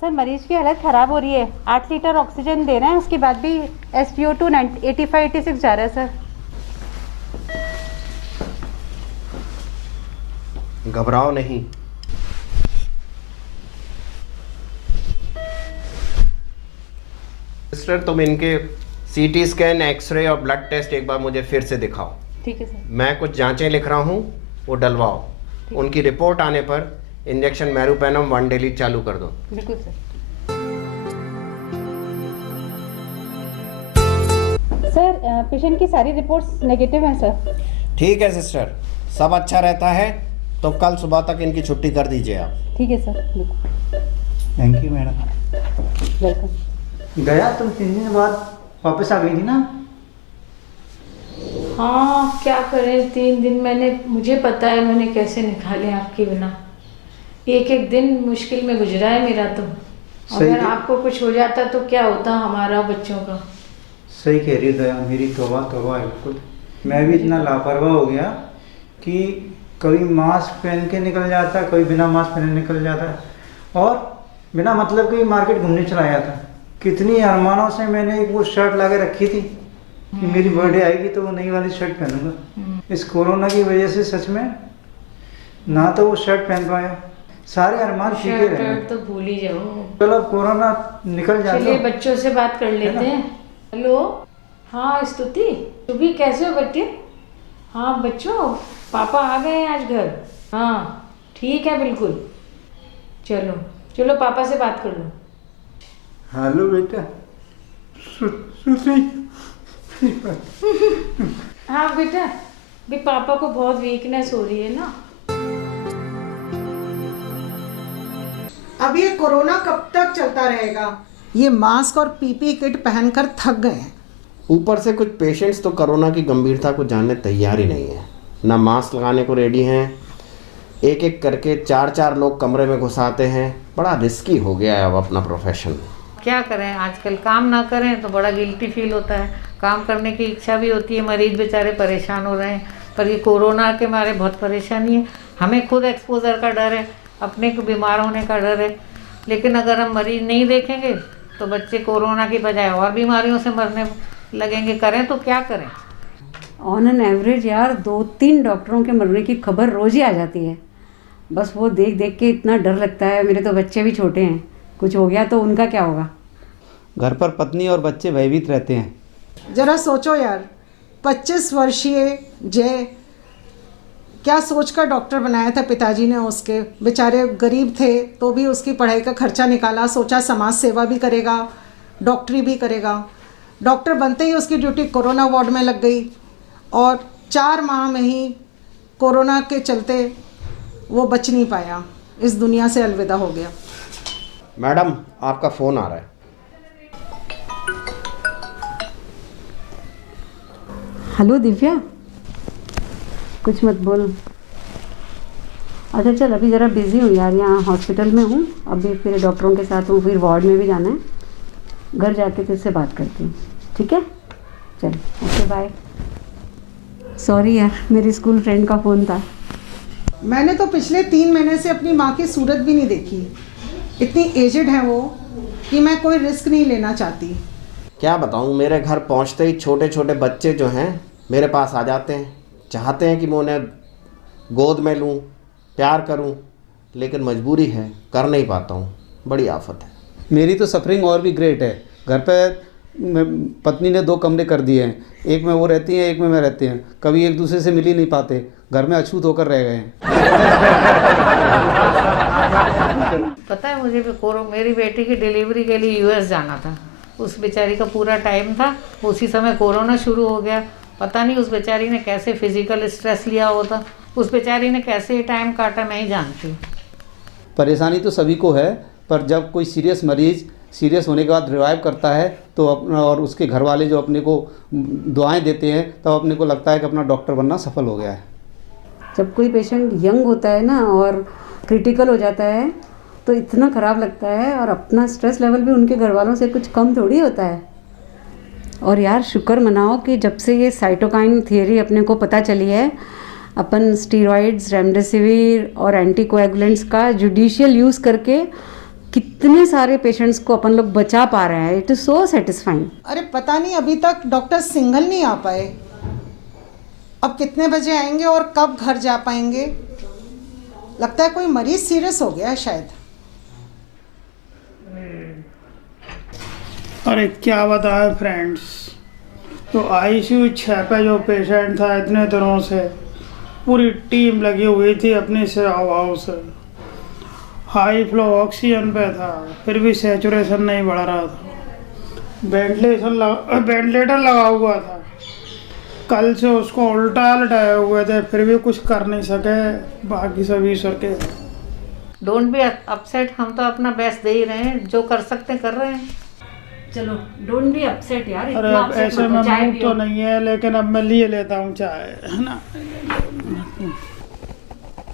सर मरीज की हालत ख़राब हो रही है, 8 लीटर ऑक्सीजन दे रहे हैं, उसके बाद भी SpO2 85-86 जा रहा है सर। घबराओ नहीं। सिस्टर, तुम इनके CT स्कैन, एक्सरे और ब्लड टेस्ट एक बार मुझे फिर से दिखाओ। ठीक है सर। मैं कुछ जांचें लिख रहा हूँ, वो डलवाओ। उनकी रिपोर्ट आने पर इंजेक्शन मेरूपेनम 1 डेली चालू कर दो। बिल्कुल सर। सर पेशेंट की सारी रिपोर्ट्स नेगेटिव हैं सर। ठीक है सिस्टर, सब अच्छा रहता है तो कल सुबह तक इनकी छुट्टी कर दीजिए आप। ठीक है सर, बिल्कुल। Thank you madam. वेलकम। गया तुम 3 दिन बाद वापस आ गई थी ना? हाँ, क्या करें, 3 दिन मुझे पता है मैंने कैसे निकाले आपके बिना। एक दिन मुश्किल में गुजरा है मेरा तो। अगर आपको कुछ हो जाता तो क्या होता हमारा, बच्चों का। सही कह रही दया, मेरी तौबा तौबा है बिल्कुल। मैं भी इतना लापरवाह हो गया कि कभी मास्क पहन के निकल जाता, कभी बिना मास्क पहने निकल जाता, और बिना मतलब के मार्केट घूमने चला जाता। कितनी अरमानों से मैंने एक वो शर्ट ला के रखी थी कि मेरी बर्थडे आएगी तो वो नई वाली शर्ट पहनूंगा। इस कोरोना की वजह से सच में ना तो वो शर्ट पहन पाया, सारे अरमान फीके रहे। तो भूल ही जाओ। चलो कोरोना निकल जाए। चलिए बच्चों से बात कर लेते हैं। हेलो, हाँ स्तुति, तू भी कैसे हो बेटे? हाँ बच्चों, पापा आ गए हैं आज घर। हाँ ठीक है, बिल्कुल। चलो चलो पापा से बात कर लो। हेलो बेटा, सुती हाँ बेटा, भी पापा को बहुत वीकनेस हो रही है ना। अब ये कोरोना कब तक चलता रहेगा? ये मास्क और पीपी किट पहनकर थक गए हैं। ऊपर से कुछ पेशेंट्स तो कोरोना की गंभीरता को जानने तैयार ही नहीं है, ना मास्क लगाने को रेडी हैं। एक एक करके 4-4 लोग कमरे में घुसाते हैं। बड़ा रिस्की हो गया है अब अपना प्रोफेशन। क्या करें, आजकल काम ना करें तो बड़ा गिल्टी फील होता है। काम करने की इच्छा भी होती है, मरीज बेचारे परेशान हो रहे हैं, पर ये कोरोना के मारे बहुत परेशानी है। हमें खुद एक्सपोजर का डर है, अपने को बीमार होने का डर है। लेकिन अगर हम मरीज नहीं देखेंगे तो बच्चे कोरोना की बजाय और बीमारियों से मरने लगेंगे। करें तो क्या करें? ऑन एन एवरेज यार 2-3 डॉक्टरों के मरने की खबर रोज़ ही आ जाती है। बस वो देख देख के इतना डर लगता है। मेरे तो बच्चे भी छोटे हैं, कुछ हो गया तो उनका क्या होगा। घर पर पत्नी और बच्चे भयभीत रहते हैं। जरा सोचो यार, 25 वर्षीय जय क्या सोचकर डॉक्टर बनाया था पिताजी ने उसके। बेचारे गरीब थे तो भी उसकी पढ़ाई का खर्चा निकाला, सोचा समाज सेवा भी करेगा, डॉक्टरी भी करेगा। डॉक्टर बनते ही उसकी ड्यूटी कोरोना वार्ड में लग गई और 4 माह में ही कोरोना के चलते वो बच नहीं पाया, इस दुनिया से अलविदा हो गया। मैडम, आपका फ़ोन आ रहा है। हेलो दिव्या, कुछ मत बोल। अच्छा चल, अभी ज़रा बिज़ी हूँ यार, यहाँ हॉस्पिटल में हूँ, अभी फिर डॉक्टरों के साथ हूँ, फिर वार्ड में भी जाना है। घर जाके तुझसे बात करती हूँ, ठीक है? चल ओके बाय। सॉरी यार, मेरी स्कूल फ्रेंड का फ़ोन था। मैंने तो पिछले 3 महीने से अपनी माँ की सूरत भी नहीं देखी। इतनी एजेड है वो कि मैं कोई रिस्क नहीं लेना चाहती। क्या बताऊँ, मेरे घर पहुँचते ही छोटे छोटे बच्चे जो हैं मेरे पास आ जाते हैं, चाहते हैं कि मैं उन्हें गोद में लूँ, प्यार करूँ, लेकिन मजबूरी है, कर नहीं पाता हूँ। बड़ी आफत है। मेरी तो सफरिंग और भी ग्रेट है। घर पे पत्नी ने 2 कमरे कर दिए हैं, एक में वो रहती हैं, एक में मैं रहती हैं। कभी एक दूसरे से मिल ही नहीं पाते, घर में अछूत होकर रह गए हैं। पता है मुझे भी मेरी बेटी की डिलीवरी के लिए यूएस जाना था। उस बेचारी का पूरा टाइम था, उसी समय कोरोना शुरू हो गया। पता नहीं उस बेचारी ने कैसे फिजिकल स्ट्रेस लिया होता, उस बेचारी ने कैसे ये टाइम काटा, मैं ही जानती हूँ। परेशानी तो सभी को है, पर जब कोई सीरियस मरीज़ सीरियस होने के बाद रिवाइव करता है तो अपना और उसके घर वाले जो अपने को दुआएं देते हैं, तब अपने को लगता है कि अपना डॉक्टर बनना सफल हो गया है। जब कोई पेशेंट यंग होता है ना और क्रिटिकल हो जाता है तो इतना ख़राब लगता है, और अपना स्ट्रेस लेवल भी उनके घर वालों से कुछ कम थोड़ी होता है। और यार शुक्र मनाओ कि जब से ये साइटोकाइन थियरी अपने को पता चली है, अपन स्टीरॉइड्स, रेमडेसिविर और एंटीकोएगुलेंट्स का जुडिशियल यूज़ करके कितने सारे पेशेंट्स को अपन लोग बचा पा रहे हैं। It is so satisfying. अरे पता नहीं अभी तक डॉक्टर सिंघल नहीं आ पाए, अब कितने बजे आएंगे और कब घर जा पाएंगे। लगता है कोई मरीज सीरियस हो गया है शायद। अरे क्या बताएं फ्रेंड्स, तो आईसीयू 6 पे जो पेशेंट था इतने दिनों से पूरी टीम लगी हुई थी अपनी सेवाओं से। हाई फ्लो ऑक्सीजन पे था, फिर भी सैचुरेशन नहीं बढ़ रहा था। वेंटिलेटर लगा हुआ था। कल से उसको उल्टा लटाए हुए थे, फिर भी कुछ कर नहीं सके। बाकी सभी ईश्वर के। डोंट बी अपसेट, हम तो अपना बेस्ट दे ही रहे हैं, जो कर सकते कर रहे हैं। चलो डोंट बी अपसेट यार। अरे अब ऐसे में मूड तो नहीं है, लेकिन अब मैं लिए लेता हूँ चाय, है ना।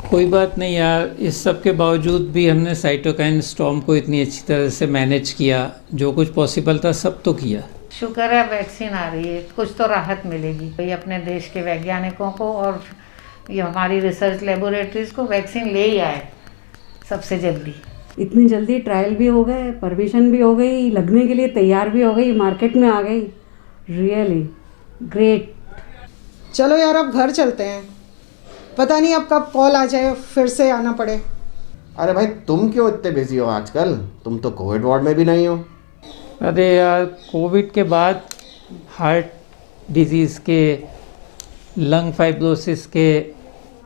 कोई बात नहीं यार, इस सब के बावजूद भी हमने साइटोकाइन स्टॉर्म को इतनी अच्छी तरह से मैनेज किया। जो कुछ पॉसिबल था सब तो किया। शुक्र है वैक्सीन आ रही है, कुछ तो राहत मिलेगी। भाई अपने देश के वैज्ञानिकों को और ये हमारी रिसर्च लेबोरेटरीज को वैक्सीन ले ही आए सबसे जल्दी। इतनी जल्दी ट्रायल भी हो गए, परमिशन भी हो गई, लगने के लिए तैयार भी हो गई, मार्केट में आ गई। Really great. चलो यार अब घर चलते हैं, पता नहीं अब कब कॉल आ जाए फिर से आना पड़े। अरे भाई तुम क्यों इतने बिजी हो आजकल? तुम तो कोविड वार्ड में भी नहीं हो। अरे यार, कोविड के बाद हार्ट डिजीज़ के, लंग फाइब्रोसिस के,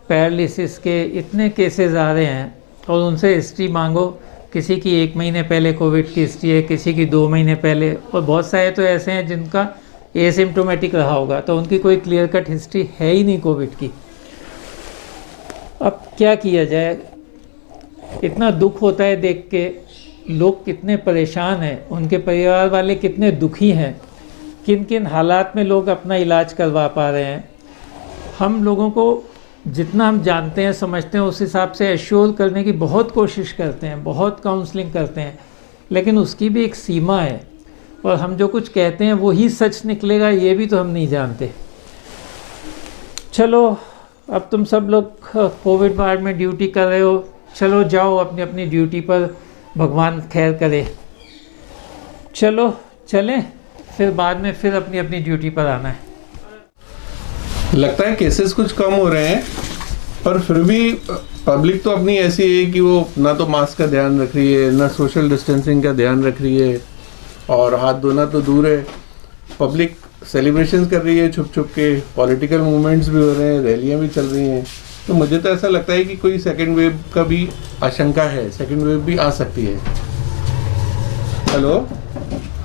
पैरालिसिस के इतने केसेस आ रहे हैं, और उनसे हिस्ट्री मांगो। किसी की 1 महीने पहले कोविड की हिस्ट्री है, किसी की 2 महीने पहले, और बहुत सारे तो ऐसे हैं जिनका एसिम्प्टोमेटिक रहा होगा, तो उनकी कोई क्लियर कट हिस्ट्री है ही नहीं कोविड की। अब क्या किया जाए, इतना दुख होता है देख के, लोग कितने परेशान हैं, उनके परिवार वाले कितने दुखी हैं, किन किन हालात में लोग अपना इलाज करवा पा रहे हैं। हम लोगों को जितना हम जानते हैं समझते हैं उस हिसाब से एश्योर करने की बहुत कोशिश करते हैं, बहुत काउंसलिंग करते हैं, लेकिन उसकी भी एक सीमा है, और हम जो कुछ कहते हैं वही सच निकलेगा ये भी तो हम नहीं जानते। चलो अब तुम सब लोग कोविड वार्ड में ड्यूटी कर रहे हो, चलो जाओ अपनी अपनी ड्यूटी पर, भगवान खैर करे। चलो चलें, फिर बाद में फिर अपनी अपनी ड्यूटी पर आना है। लगता है केसेस कुछ कम हो रहे हैं, पर फिर भी पब्लिक तो अपनी ऐसी है कि वो ना तो मास्क का ध्यान रख रही है, ना सोशल डिस्टेंसिंग का ध्यान रख रही है, और हाथ धोना तो दूर है। पब्लिक सेलिब्रेशंस कर रही है छुप छुप के, पॉलिटिकल मूवमेंट्स भी हो रहे हैं, रैलियां भी चल रही हैं। तो मुझे तो ऐसा लगता है कि कोई सेकेंड वेव का भी आशंका है, सेकेंड वेव भी आ सकती है। हेलो,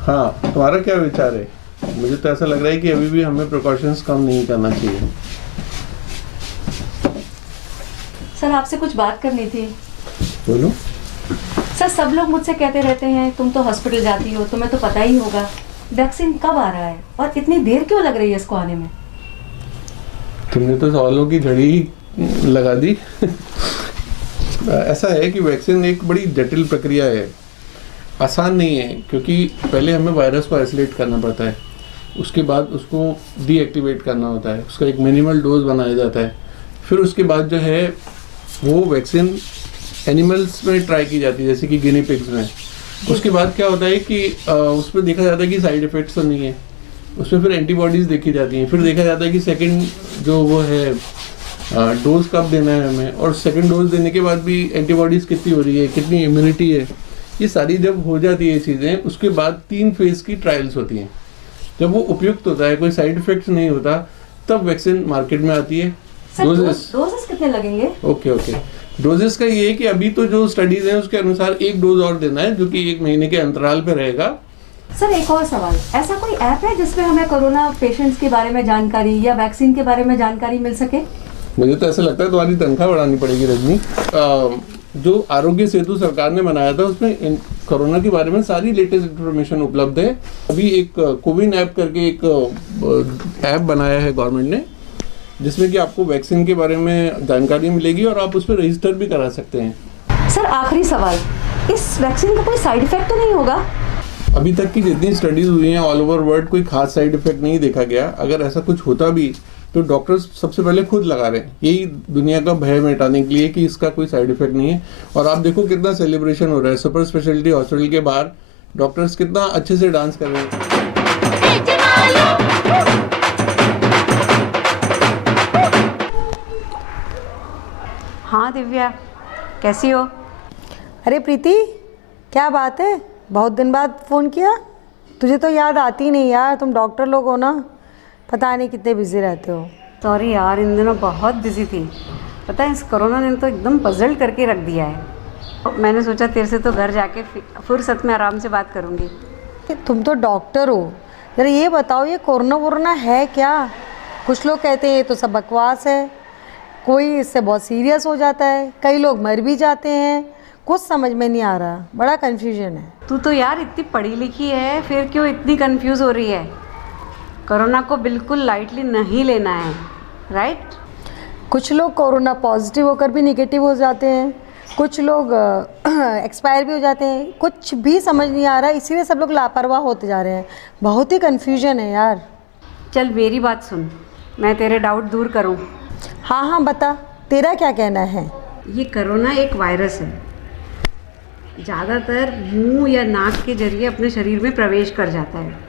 हाँ, तुम्हारा क्या विचार है? मुझे तो ऐसा लग रहा है कि अभी भी हमें प्रिकॉशंस कम नहीं करना चाहिए। सर आपसे कुछ बात करनी थी। बोलो। सर सब लोग मुझसे कहते रहते हैं तुम तो हॉस्पिटल जाती हो, तुम्हें तो पता ही होगा वैक्सीन कब आ रहा है और इतनी देर क्यों लग रही है इसको आने में। तुमने तो सवालों की झड़ी लगा दी। ऐसा है कि वैक्सीन एक बड़ी जटिल प्रक्रिया है, आसान नहीं है, क्योंकि पहले हमें वायरस को आइसोलेट करना पड़ता है, उसके बाद उसको डीएक्टिवेट करना होता है, उसका एक मिनिमल डोज बनाया जाता है, फिर उसके बाद जो है वो वैक्सीन एनिमल्स में ट्राई की जाती है, जैसे कि गिनी पिग्स में। उसके बाद क्या होता है कि उसमें देखा जाता है कि साइड इफ़ेक्ट्स तो नहीं है, उसमें फिर एंटीबॉडीज़ देखी जाती हैं, फिर देखा जाता है कि सेकेंड जो वो है डोज कब देना है हमें, और सेकेंड डोज देने के बाद भी एंटीबॉडीज़ कितनी हो रही है, कितनी इम्यूनिटी है, ये सारी जब हो जाती है चीज़ें, उसके बाद 3 फेज़ की ट्रायल्स होती हैं। जब वो उपयुक्त होता है, कोई साइड इफेक्ट्स नहीं होता, तब वैक्सीन मार्केट में आती है। डोजेस कितने लगेंगे? ओके डोजेस का ये है कि अभी तो जो स्टडीज हैं उसके अनुसार 1 डोज और देना है, जो कि 1 महीने के अंतराल पे रहेगा। सर एक और सवाल, ऐसा कोई ऐप है जिसमें हमें कोरोना पेशेंट्स के बारे में जानकारी या वैक्सीन के बारे में जानकारी मिल सके? मुझे तो ऐसा लगता है तुम्हारी तनख्वाह बढ़ानी पड़ेगी रजनी। जो आरोग्य सेतु सरकार ने बनाया था उसमें कोरोना के बारे में सारी लेटेस्ट इन्फॉर्मेशन उपलब्ध है। अभी एक कोविन ऐप करके एक ऐप बनाया है गवर्नमेंट ने, जिसमें कि आपको वैक्सीन के बारे में जानकारी मिलेगी और आप उस पर रजिस्टर भी करा सकते हैं। सर आखिरी सवाल, इस वैक्सीन का कोई साइड इफेक्ट तो नहीं होगा? अभी तक की जितनी स्टडीज हुई हैं ऑल ओवर वर्ल्ड कोई खास साइड इफेक्ट नहीं देखा गया। अगर ऐसा कुछ होता भी तो डॉक्टर्स सबसे पहले खुद लगा रहे हैं, यही दुनिया का भय मिटाने के लिए कि इसका कोई साइड इफेक्ट नहीं है। और आप देखो कितना सेलिब्रेशन हो रहा है, सुपर स्पेशलिटी हॉस्पिटल के बाहर डॉक्टर्स कितना अच्छे से डांस कर रहे हैं। हाँ दिव्या, कैसी हो? अरे प्रीति, क्या बात है, बहुत दिन बाद फ़ोन किया? तुझे तो याद आती नहीं यार, तुम डॉक्टर लोग हो ना, पता नहीं कितने बिजी रहते हो। सॉरी यार, इन दिनों बहुत बिजी थी। पता है इस कोरोना ने तो एकदम पजल करके रख दिया है। मैंने सोचा तेरे से तो घर जाके फुर्सत में आराम से बात करूँगी। तुम तो डॉक्टर हो, जरा ये बताओ ये कोरोना वोरोना है क्या? कुछ लोग कहते हैं ये तो सब बकवास है, कोई इससे बहुत सीरियस हो जाता है, कई लोग मर भी जाते हैं, कुछ समझ में नहीं आ रहा, बड़ा कन्फ्यूजन है। तू तो यार इतनी पढ़ी लिखी है, फिर क्यों इतनी कंफ्यूज हो रही है? कोरोना को बिल्कुल लाइटली नहीं लेना है, राइट? कुछ लोग कोरोना पॉजिटिव होकर भी निगेटिव हो जाते हैं, कुछ लोग एक्सपायर भी हो जाते हैं, कुछ भी समझ नहीं आ रहा है, इसीलिए सब लोग लापरवाह होते जा रहे हैं। बहुत ही कन्फ्यूजन है यार। चल मेरी बात सुन, मैं तेरे डाउट दूर करूं। हाँ बता, तेरा क्या कहना है? ये कोरोना एक वायरस है, ज़्यादातर मुंह या नाक के जरिए अपने शरीर में प्रवेश कर जाता है।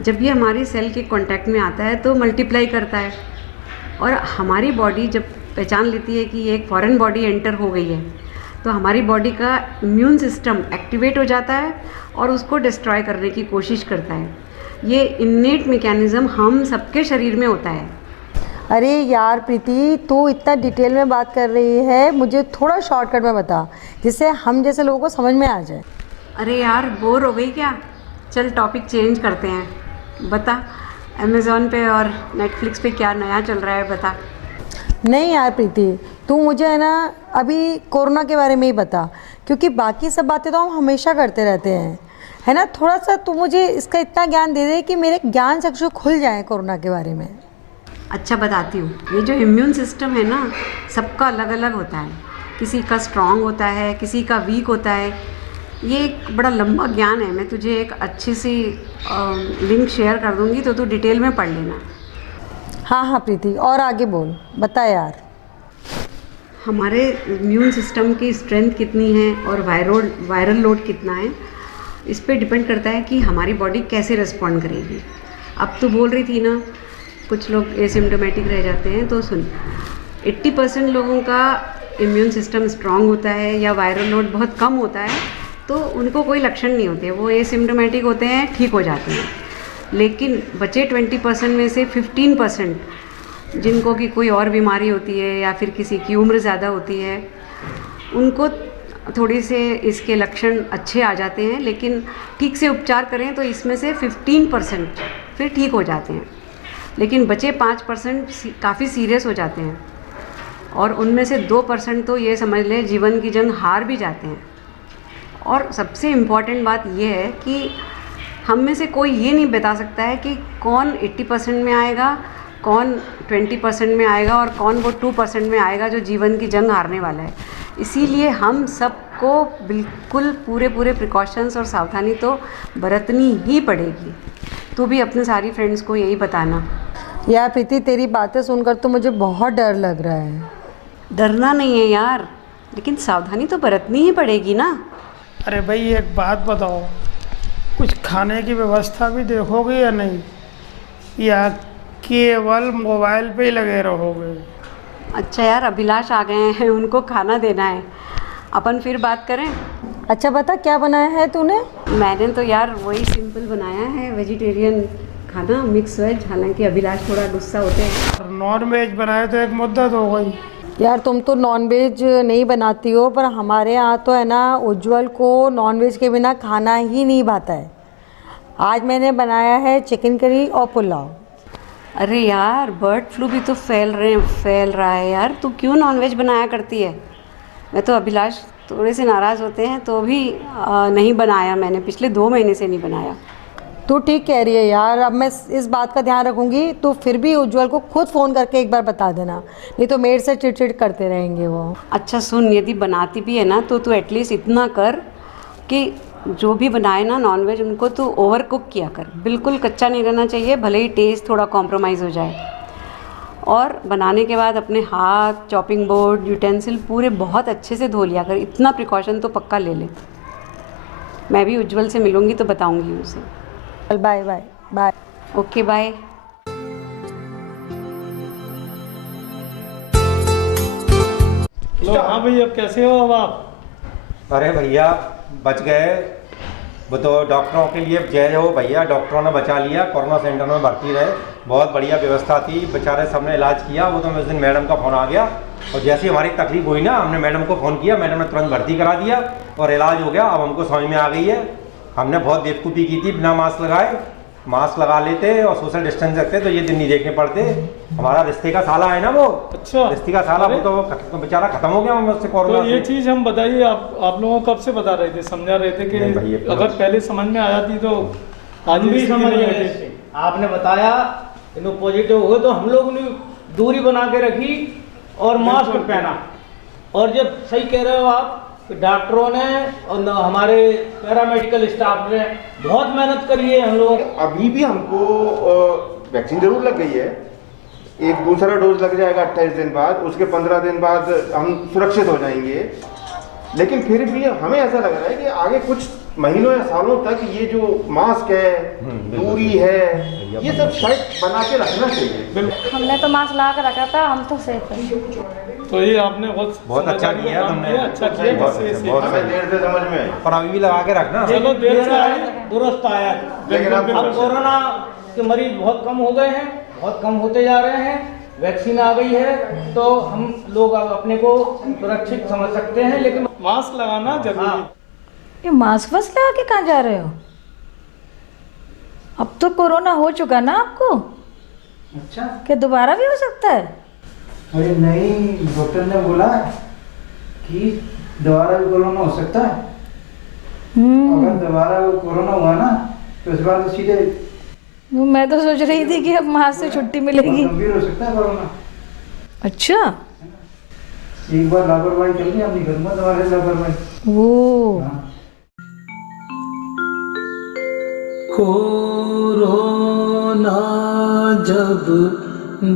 जब ये हमारी सेल के कांटेक्ट में आता है तो मल्टीप्लाई करता है, और हमारी बॉडी जब पहचान लेती है कि ये एक फॉरेन बॉडी एंटर हो गई है, तो हमारी बॉडी का इम्यून सिस्टम एक्टिवेट हो जाता है और उसको डिस्ट्रॉय करने की कोशिश करता है। ये इन्नेट मैकेनिज़्म हम सबके शरीर में होता है। अरे यार प्रीति, तू इतना डिटेल में बात कर रही है, मुझे थोड़ा शॉर्टकट में बता, जिससे हम जैसे लोगों को समझ में आ जाए। अरे यार बोर हो गई क्या? चल टॉपिक चेंज करते हैं। बता, अमेज़ॉन पे और नेटफ्लिक्स पे क्या नया चल रहा है, बता। नहीं यार प्रीति, तू मुझे है ना अभी कोरोना के बारे में ही बता, क्योंकि बाकी सब बातें तो हम हमेशा करते रहते हैं, है ना। थोड़ा सा तू मुझे इसका इतना ज्ञान दे दे कि मेरे ज्ञान चक्षु खुल जाए कोरोना के बारे में। अच्छा बताती हूँ। ये जो इम्यून सिस्टम है ना, सबका अलग अलग होता है। किसी का स्ट्रांग होता है, किसी का वीक होता है। ये एक बड़ा लंबा ज्ञान है। मैं तुझे एक अच्छी सी लिंक शेयर कर दूँगी, तो तू डिटेल में पढ़ लेना। हाँ हाँ प्रीति, और आगे बोल, बता यार। हमारे इम्यून सिस्टम की स्ट्रेंथ कितनी है और वायरल लोड कितना है, इस पे डिपेंड करता है कि हमारी बॉडी कैसे रिस्पॉन्ड करेगी। अब तो बोल रही थी ना, कुछ लोग एसिम्प्टोमेटिक रह जाते हैं, तो सुन, 80% लोगों का इम्यून सिस्टम स्ट्रांग होता है या वायरल लोड बहुत कम होता है, तो उनको कोई लक्षण नहीं होते, वो एसिम्प्टोमेटिक होते हैं, ठीक हो जाते हैं। लेकिन बचे 20% में से 15% जिनको कि कोई और बीमारी होती है या फिर किसी की उम्र ज़्यादा होती है, उनको थोड़ी से इसके लक्षण अच्छे आ जाते हैं, लेकिन ठीक से उपचार करें तो इसमें से 15% फिर ठीक हो जाते हैं। लेकिन बचे 5% काफ़ी सीरियस हो जाते हैं, और उनमें से 2% तो ये समझ ले जीवन की जंग हार भी जाते हैं। और सबसे इम्पॉर्टेंट बात यह है कि हम में से कोई ये नहीं बता सकता है कि कौन 80% में आएगा, कौन 20% में आएगा और कौन वो 2% में आएगा जो जीवन की जंग हारने वाला है। इसीलिए हम सबको बिल्कुल पूरे प्रिकॉशंस और सावधानी तो बरतनी ही पड़ेगी। तू भी अपने सारी फ्रेंड्स को यही बताना। यार प्रीति, तेरी बातें सुनकर तो मुझे बहुत डर लग रहा है। डरना नहीं है यार, लेकिन सावधानी तो बरतनी ही पड़ेगी ना। अरे भाई एक बात बताओ, कुछ खाने की व्यवस्था भी देखोगे या नहीं, या केवल मोबाइल पे ही लगे रहोगे? अच्छा यार, अभिलाष आ गए हैं, उनको खाना देना है, अपन फिर बात करें। अच्छा बता, क्या बनाया है तूने? मैंने तो यार वही सिंपल बनाया है, वेजिटेरियन खाना, मिक्स वेज। हालांकि अभिलाष थोड़ा गुस्सा होते हैं। नॉन वेज बनाए तो एक मुद्दत हो गई। यार तुम तो नॉनवेज नहीं बनाती हो, पर हमारे यहाँ तो है ना, उज्ज्वल को नॉनवेज के बिना खाना ही नहीं भाता है। आज मैंने बनाया है चिकन करी और पुलाव। अरे यार, बर्ड फ्लू भी तो फैल रहा है यार, तू क्यों नॉनवेज बनाया करती है? मैं तो अभिलाष थोड़े से नाराज़ होते हैं तो भी नहीं बनाया, मैंने पिछले 2 महीने से नहीं बनाया। तू ठीक कह रही है यार, अब मैं इस बात का ध्यान रखूंगी। तो फिर भी उज्ज्वल को खुद फ़ोन करके एक बार बता देना, नहीं तो मेरे से चिड़चिड़ करते रहेंगे वो। अच्छा सुन, यदि बनाती भी है ना, तो तू एटलीस्ट इतना कर कि जो भी बनाए ना नॉनवेज, उनको तू ओवर कुक किया कर, बिल्कुल कच्चा नहीं रहना चाहिए, भले ही टेस्ट थोड़ा कॉम्प्रोमाइज़ हो जाए। और बनाने के बाद अपने हाथ, चॉपिंग बोर्ड, यूटेंसिल पूरे बहुत अच्छे से धो लिया कर, इतना प्रिकॉशन तो पक्का ले ले। मैं भी उज्ज्वल से मिलूँगी तो बताऊँगी उसे। Bye bye bye. Okay bye. हाँ भैया, कैसे हो अब आप? अरे भैया बच गए, वो तो डॉक्टरों के लिए जय हो भैया, डॉक्टरों ने बचा लिया। कोरोना सेंटर में भर्ती रहे, बहुत बढ़िया व्यवस्था थी, बेचारे सबने इलाज किया। वो तो उस दिन मैडम का फ़ोन आ गया, और जैसे ही हमारी तकलीफ हुई ना, हमने मैडम को फ़ोन किया, मैडम ने तुरंत भर्ती करा दिया और इलाज हो गया। अब हमको समझ में आ गई है, हमने बहुत बेवकूफ़ी की थी, बिना मास्क लगाए। मास्क लगा लेते और सोशल डिस्टेंस रखते तो ये दिन नहीं देखने पड़ते। हमारा रिश्ते का साला है ना वो, अच्छा रिश्ते का साला, वो तो बेचारा खत्म हो गया मुझसे कोरोना। तो ये चीज़ हम बताइए, आप लोगों को कब से बता रहे थे, समझा रहे थे कि अगर पहले समझ में आ जाती तो आज भी समझ में। आपने बताया इन्हों पॉजिटिव हुए तो हम लोग ने दूरी बना के रखी और मास्क पहना। और जब सही कह रहे हो आप, डॉक्टरों ने और हमारे पैरामेडिकल स्टाफ ने बहुत मेहनत करी है हम लोग। अभी भी हमको वैक्सीन जरूर लग गई है, एक दूसरा डोज लग जाएगा 28 दिन बाद, उसके 15 दिन बाद हम सुरक्षित हो जाएंगे। लेकिन फिर भी हमें ऐसा लग रहा है कि आगे कुछ महीनों या सालों तक ये जो मास्क है, दूरी है, ये सब शायद बना के रखना चाहिए। हमने तो मास्क लगा के रखा था, हम तो सेफ हैं। तो ये आपने बहुत अच्छा किया, तुमने अच्छा किया, हमें देर से समझ में, और अभी भी लगा के रखना। चलो देर से आए, दुरुस्त आया। लेकिन अब कोरोना के मरीज बहुत कम हो गए हैं, बहुत कम होते जा रहे हैं, वैक्सीन आ गई है, तो हम लोग अब अपने को सुरक्षित समझ सकते हैं। लेकिन मास्क लगाना जरूरी। ये मास्क वास्क लगा के कहाँ जा रहे हो? अब तो कोरोना हो चुका ना आपको? अच्छा, क्या दोबारा भी हो सकता है? अरे नहीं, डॉक्टर ने बोला कि दोबारा भी कोरोना हो सकता है। अगर दोबारा वो कोरोना हुआ ना तो इस बार तो सीधे मैं तो सोच रही थी कि अब वहाँ से छुट्टी मिलेगी। गंभीर हो सकता है कोरोना। अच्छा, एक बार लापरवाही कर ली अपनी घर में, दोबारा लापरवाही। वो कोरोना जब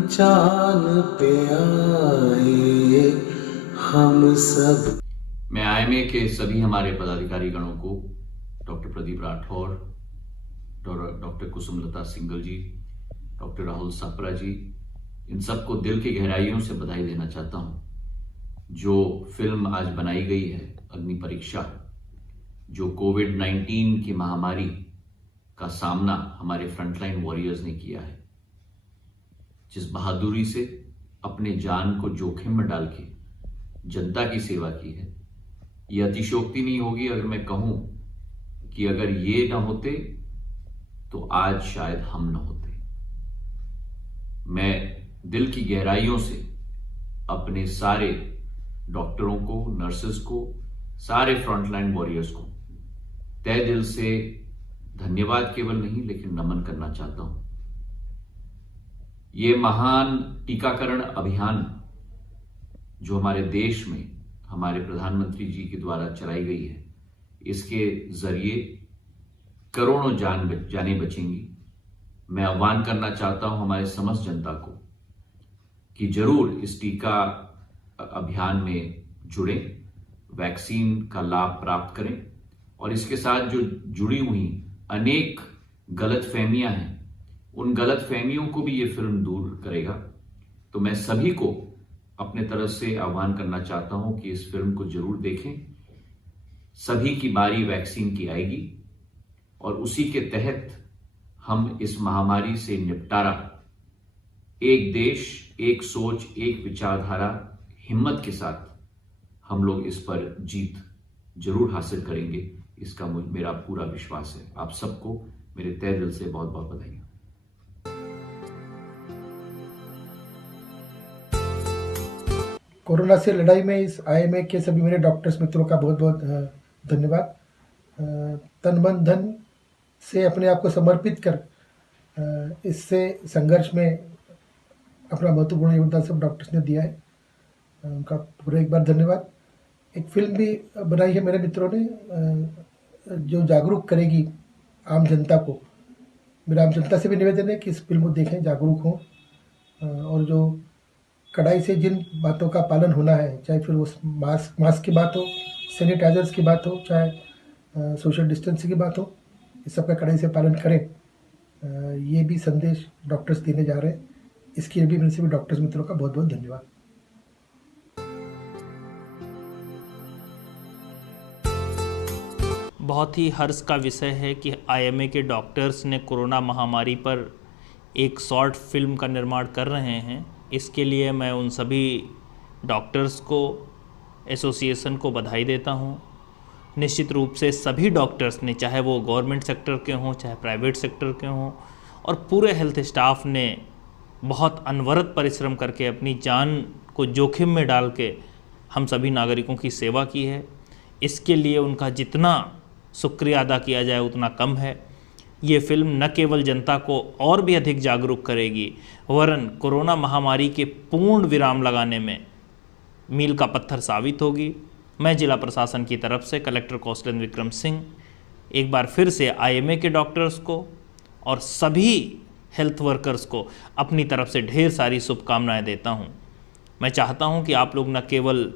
जान पे आए हम सब। मैं आईएमए के सभी हमारे पदाधिकारी गणों को, डॉक्टर प्रदीप राठौर, डॉक्टर कुसुमलता सिंघल जी, डॉक्टर राहुल सापरा जी, इन सबको दिल की गहराइयों से बधाई देना चाहता हूं। जो फिल्म आज बनाई गई है अग्नि परीक्षा, जो कोविड-19 की महामारी का सामना हमारे फ्रंटलाइन वॉरियर्स ने किया है, जिस बहादुरी से अपने जान को जोखिम में डाल के जनता की सेवा की है, यह अतिशयोक्ति नहीं होगी अगर मैं कहूं कि अगर ये ना होते तो आज शायद हम न होते। मैं दिल की गहराइयों से अपने सारे डॉक्टरों को, नर्सेस को, सारे फ्रंटलाइन वॉरियर्स को तहे दिल से धन्यवाद केवल नहीं लेकिन नमन करना चाहता हूं। ये महान टीकाकरण अभियान जो हमारे देश में हमारे प्रधानमंत्री जी के द्वारा चलाई गई है, इसके जरिए करोड़ों जानें बचेंगी। मैं आह्वान करना चाहता हूं हमारे समस्त जनता को कि जरूर इस टीका अभियान में जुड़ें, वैक्सीन का लाभ प्राप्त करें और इसके साथ जो जुड़ी हुई अनेक गलतफहमियां हैं, उन गलतफहमियों को भी ये फिल्म दूर करेगा। तो मैं सभी को अपने तरफ से आह्वान करना चाहता हूं कि इस फिल्म को जरूर देखें। सभी की बारी वैक्सीन की आएगी और उसी के तहत हम इस महामारी से निपटारा एक देश, एक सोच, एक विचारधारा, हिम्मत के साथ हम लोग इस पर जीत जरूर हासिल करेंगे, इसका मेरा पूरा विश्वास है। आप सबको मेरे तहे दिल से बहुत बहुत बधाई। कोरोना से लड़ाई में इस आईएमए के सभी मेरे डॉक्टर्स मित्रों का बहुत बहुत धन्यवाद। तन मन धन से अपने आप को समर्पित कर इससे संघर्ष में अपना महत्वपूर्ण योगदान सब डॉक्टर्स ने दिया है, उनका पूरा एक बार धन्यवाद। एक फिल्म भी बनाई है मेरे मित्रों ने जो जागरूक करेगी आम जनता को। मेरा आम जनता से भी निवेदन है कि इस फिल्म को देखें, जागरूक हों और जो कड़ाई से जिन बातों का पालन होना है, चाहे फिर वो मास्क की बात हो, सैनिटाइजर्स की बात हो, चाहे सोशल डिस्टेंस की बात हो, इस सब का कड़ाई से पालन करें। ये भी संदेश डॉक्टर्स देने जा रहे हैं। इसके लिए भी मेरे से भी डॉक्टर्स मित्रों का बहुत बहुत धन्यवाद। बहुत ही हर्ष का विषय है कि आईएमए के डॉक्टर्स ने कोरोना महामारी पर एक शॉर्ट फिल्म का निर्माण कर रहे हैं। इसके लिए मैं उन सभी डॉक्टर्स को, एसोसिएशन को बधाई देता हूं। निश्चित रूप से सभी डॉक्टर्स ने, चाहे वो गवर्नमेंट सेक्टर के हों चाहे प्राइवेट सेक्टर के हों, और पूरे हेल्थ स्टाफ ने बहुत अनवरत परिश्रम करके अपनी जान को जोखिम में डाल के हम सभी नागरिकों की सेवा की है। इसके लिए उनका जितना शुक्रिया अदा किया जाए उतना कम है। ये फिल्म न केवल जनता को और भी अधिक जागरूक करेगी, वरन कोरोना महामारी के पूर्ण विराम लगाने में मील का पत्थर साबित होगी। मैं जिला प्रशासन की तरफ से कलेक्टर कौशलेंद्र विक्रम सिंह एक बार फिर से आईएमए के डॉक्टर्स को और सभी हेल्थ वर्कर्स को अपनी तरफ से ढेर सारी शुभकामनाएं देता हूं। मैं चाहता हूं कि आप लोग न केवल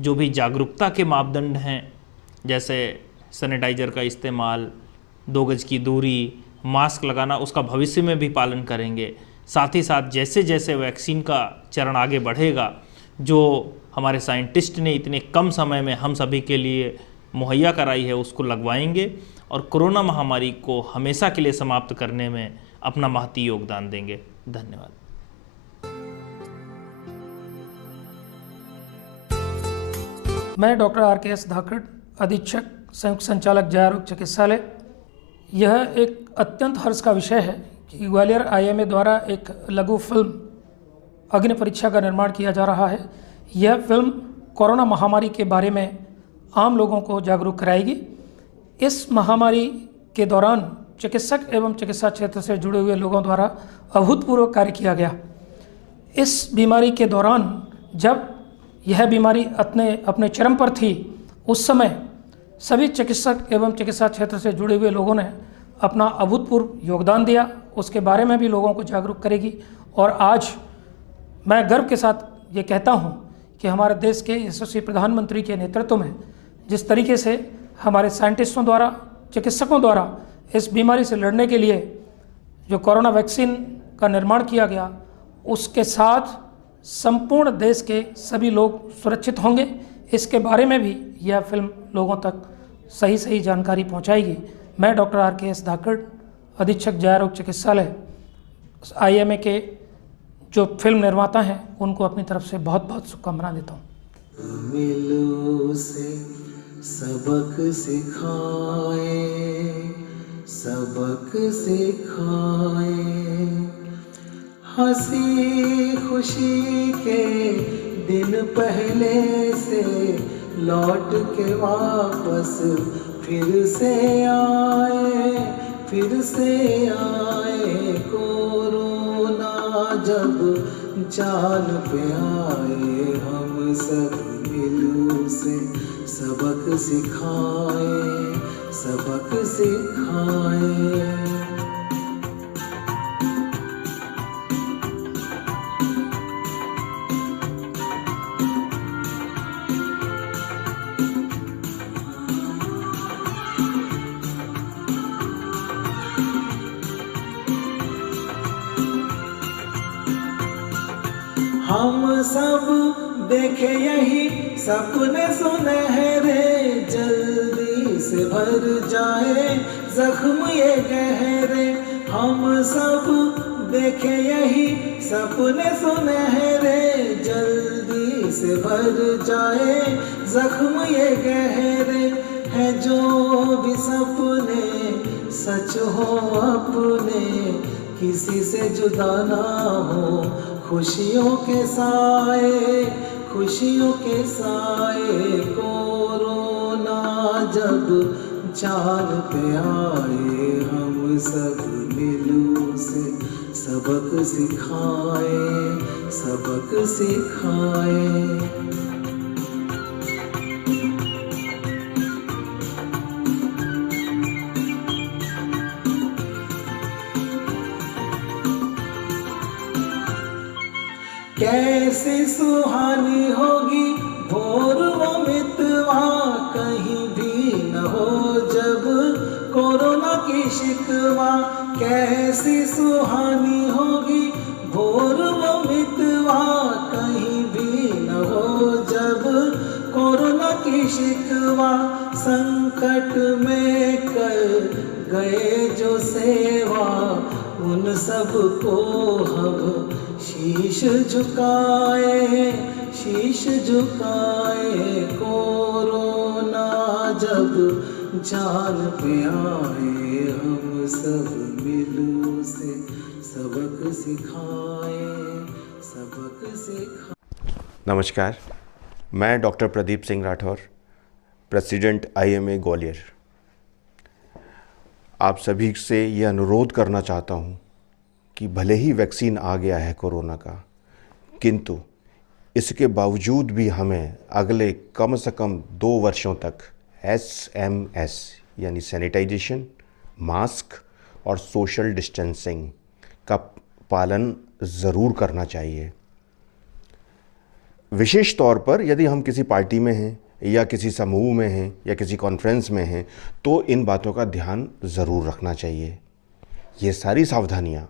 जो भी जागरूकता के मापदंड हैं, जैसे सैनिटाइज़र का इस्तेमाल, 2 गज की दूरी, मास्क लगाना, उसका भविष्य में भी पालन करेंगे। साथ ही साथ जैसे जैसे वैक्सीन का चरण आगे बढ़ेगा, जो हमारे साइंटिस्ट ने इतने कम समय में हम सभी के लिए मुहैया कराई है, उसको लगवाएंगे और कोरोना महामारी को हमेशा के लिए समाप्त करने में अपना महती योगदान देंगे। धन्यवाद। मैं डॉक्टर RKS धाकड़, अधीक्षक संयुक्त संचालक जय आरोग्य चिकित्सालय, यह एक अत्यंत हर्ष का विषय है कि ग्वालियर IMA द्वारा एक लघु फिल्म अग्नि परीक्षा का निर्माण किया जा रहा है। यह फिल्म कोरोना महामारी के बारे में आम लोगों को जागरूक कराएगी। इस महामारी के दौरान चिकित्सक एवं चिकित्सा क्षेत्र से जुड़े हुए लोगों द्वारा अभूतपूर्व कार्य किया गया। इस बीमारी के दौरान जब यह बीमारी अपने चरम पर थी, उस समय सभी चिकित्सक एवं चिकित्सा क्षेत्र से जुड़े हुए लोगों ने अपना अभूतपूर्व योगदान दिया। उसके बारे में भी लोगों को जागरूक करेगी। और आज मैं गर्व के साथ ये कहता हूँ कि हमारे देश के यशस्वी प्रधानमंत्री के नेतृत्व में जिस तरीके से हमारे साइंटिस्टों द्वारा, चिकित्सकों द्वारा इस बीमारी से लड़ने के लिए जो कोरोना वैक्सीन का निर्माण किया गया, उसके साथ संपूर्ण देश के सभी लोग सुरक्षित होंगे। इसके बारे में भी यह फिल्म लोगों तक सही जानकारी पहुंचाएगी। मैं डॉक्टर RKS धाकड़, अधीक्षक जयारोग चिकित्सालय IMA के जो फिल्म निर्माता हैं, उनको अपनी तरफ से बहुत बहुत शुभकामनाएं देता हूँ। मिलो से सबक सिखाए, सबक सिखाए, हंसी खुशी के दिन पहले से लौट के वापस फिर से आए, फिर से आए। कोरोना जब जान पे आए, हम सब मिलूं से सबक सिखाए, सबक सिखाए। हम सब देखे यही सपने सुनहरे, जल्दी से भर जाए जख्म ये गहरे। हम सब देखे यही सपने सुनहरे, जल्दी से भर जाए जख्म ये गहरे। है जो भी सपने सच हो अपने, किसी से जुदा ना हो, खुशियों के साए, खुशियों के साए। कोरोना जब जान पे आए, हम सब मिलूं से सबक सिखाए, सबक सिखाए। कैसे सुहानी होगी भोर वो मितवा, कहीं भी न हो जब कोरोना की शिकवा। कैसी सुहानी होगी भोर वो मितवा, कहीं भी न हो जब कोरोना की शिकवा। संकट में कर गए जो सेवा, उन सब को हम शीश झुकाए, शीश झुकाए। कोरोना जब जान पे आए, हम सब मिलूं से सबक सिखाए, सबक सिखाए। नमस्कार, मैं doctor Pradeep Singh Rathore, president IMA Gwalior. आप सभी से ये अनुरोध करना चाहता हूँ कि भले ही वैक्सीन आ गया है कोरोना का, किंतु इसके बावजूद भी हमें अगले कम से कम 2 वर्षों तक SMS यानी सैनिटाइजेशन, मास्क और सोशल डिस्टेंसिंग का पालन ज़रूर करना चाहिए। विशेष तौर पर यदि हम किसी पार्टी में हैं या किसी समूह में हैं या किसी कॉन्फ्रेंस में हैं, तो इन बातों का ध्यान ज़रूर रखना चाहिए। ये सारी सावधानियाँ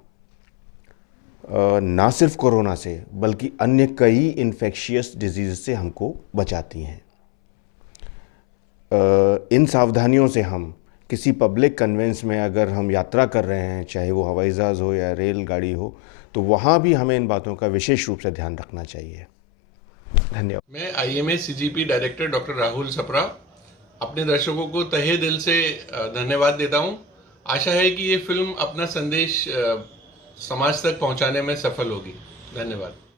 ना सिर्फ कोरोना से बल्कि अन्य कई इन्फेक्शियस डिजीज़ से हमको बचाती हैं। इन सावधानियों से हम किसी पब्लिक कन्वेंस में अगर हम यात्रा कर रहे हैं, चाहे वो हवाई जहाज़ हो या रेलगाड़ी हो, तो वहाँ भी हमें इन बातों का विशेष रूप से ध्यान रखना चाहिए। धन्यवाद। मैं IMA CGP director doctor Rahul Sapra अपने दर्शकों को तहे दिल से धन्यवाद देता हूं आशा है कि ये फिल्म अपना संदेश समाज तक पहुंचाने में सफल होगी। धन्यवाद।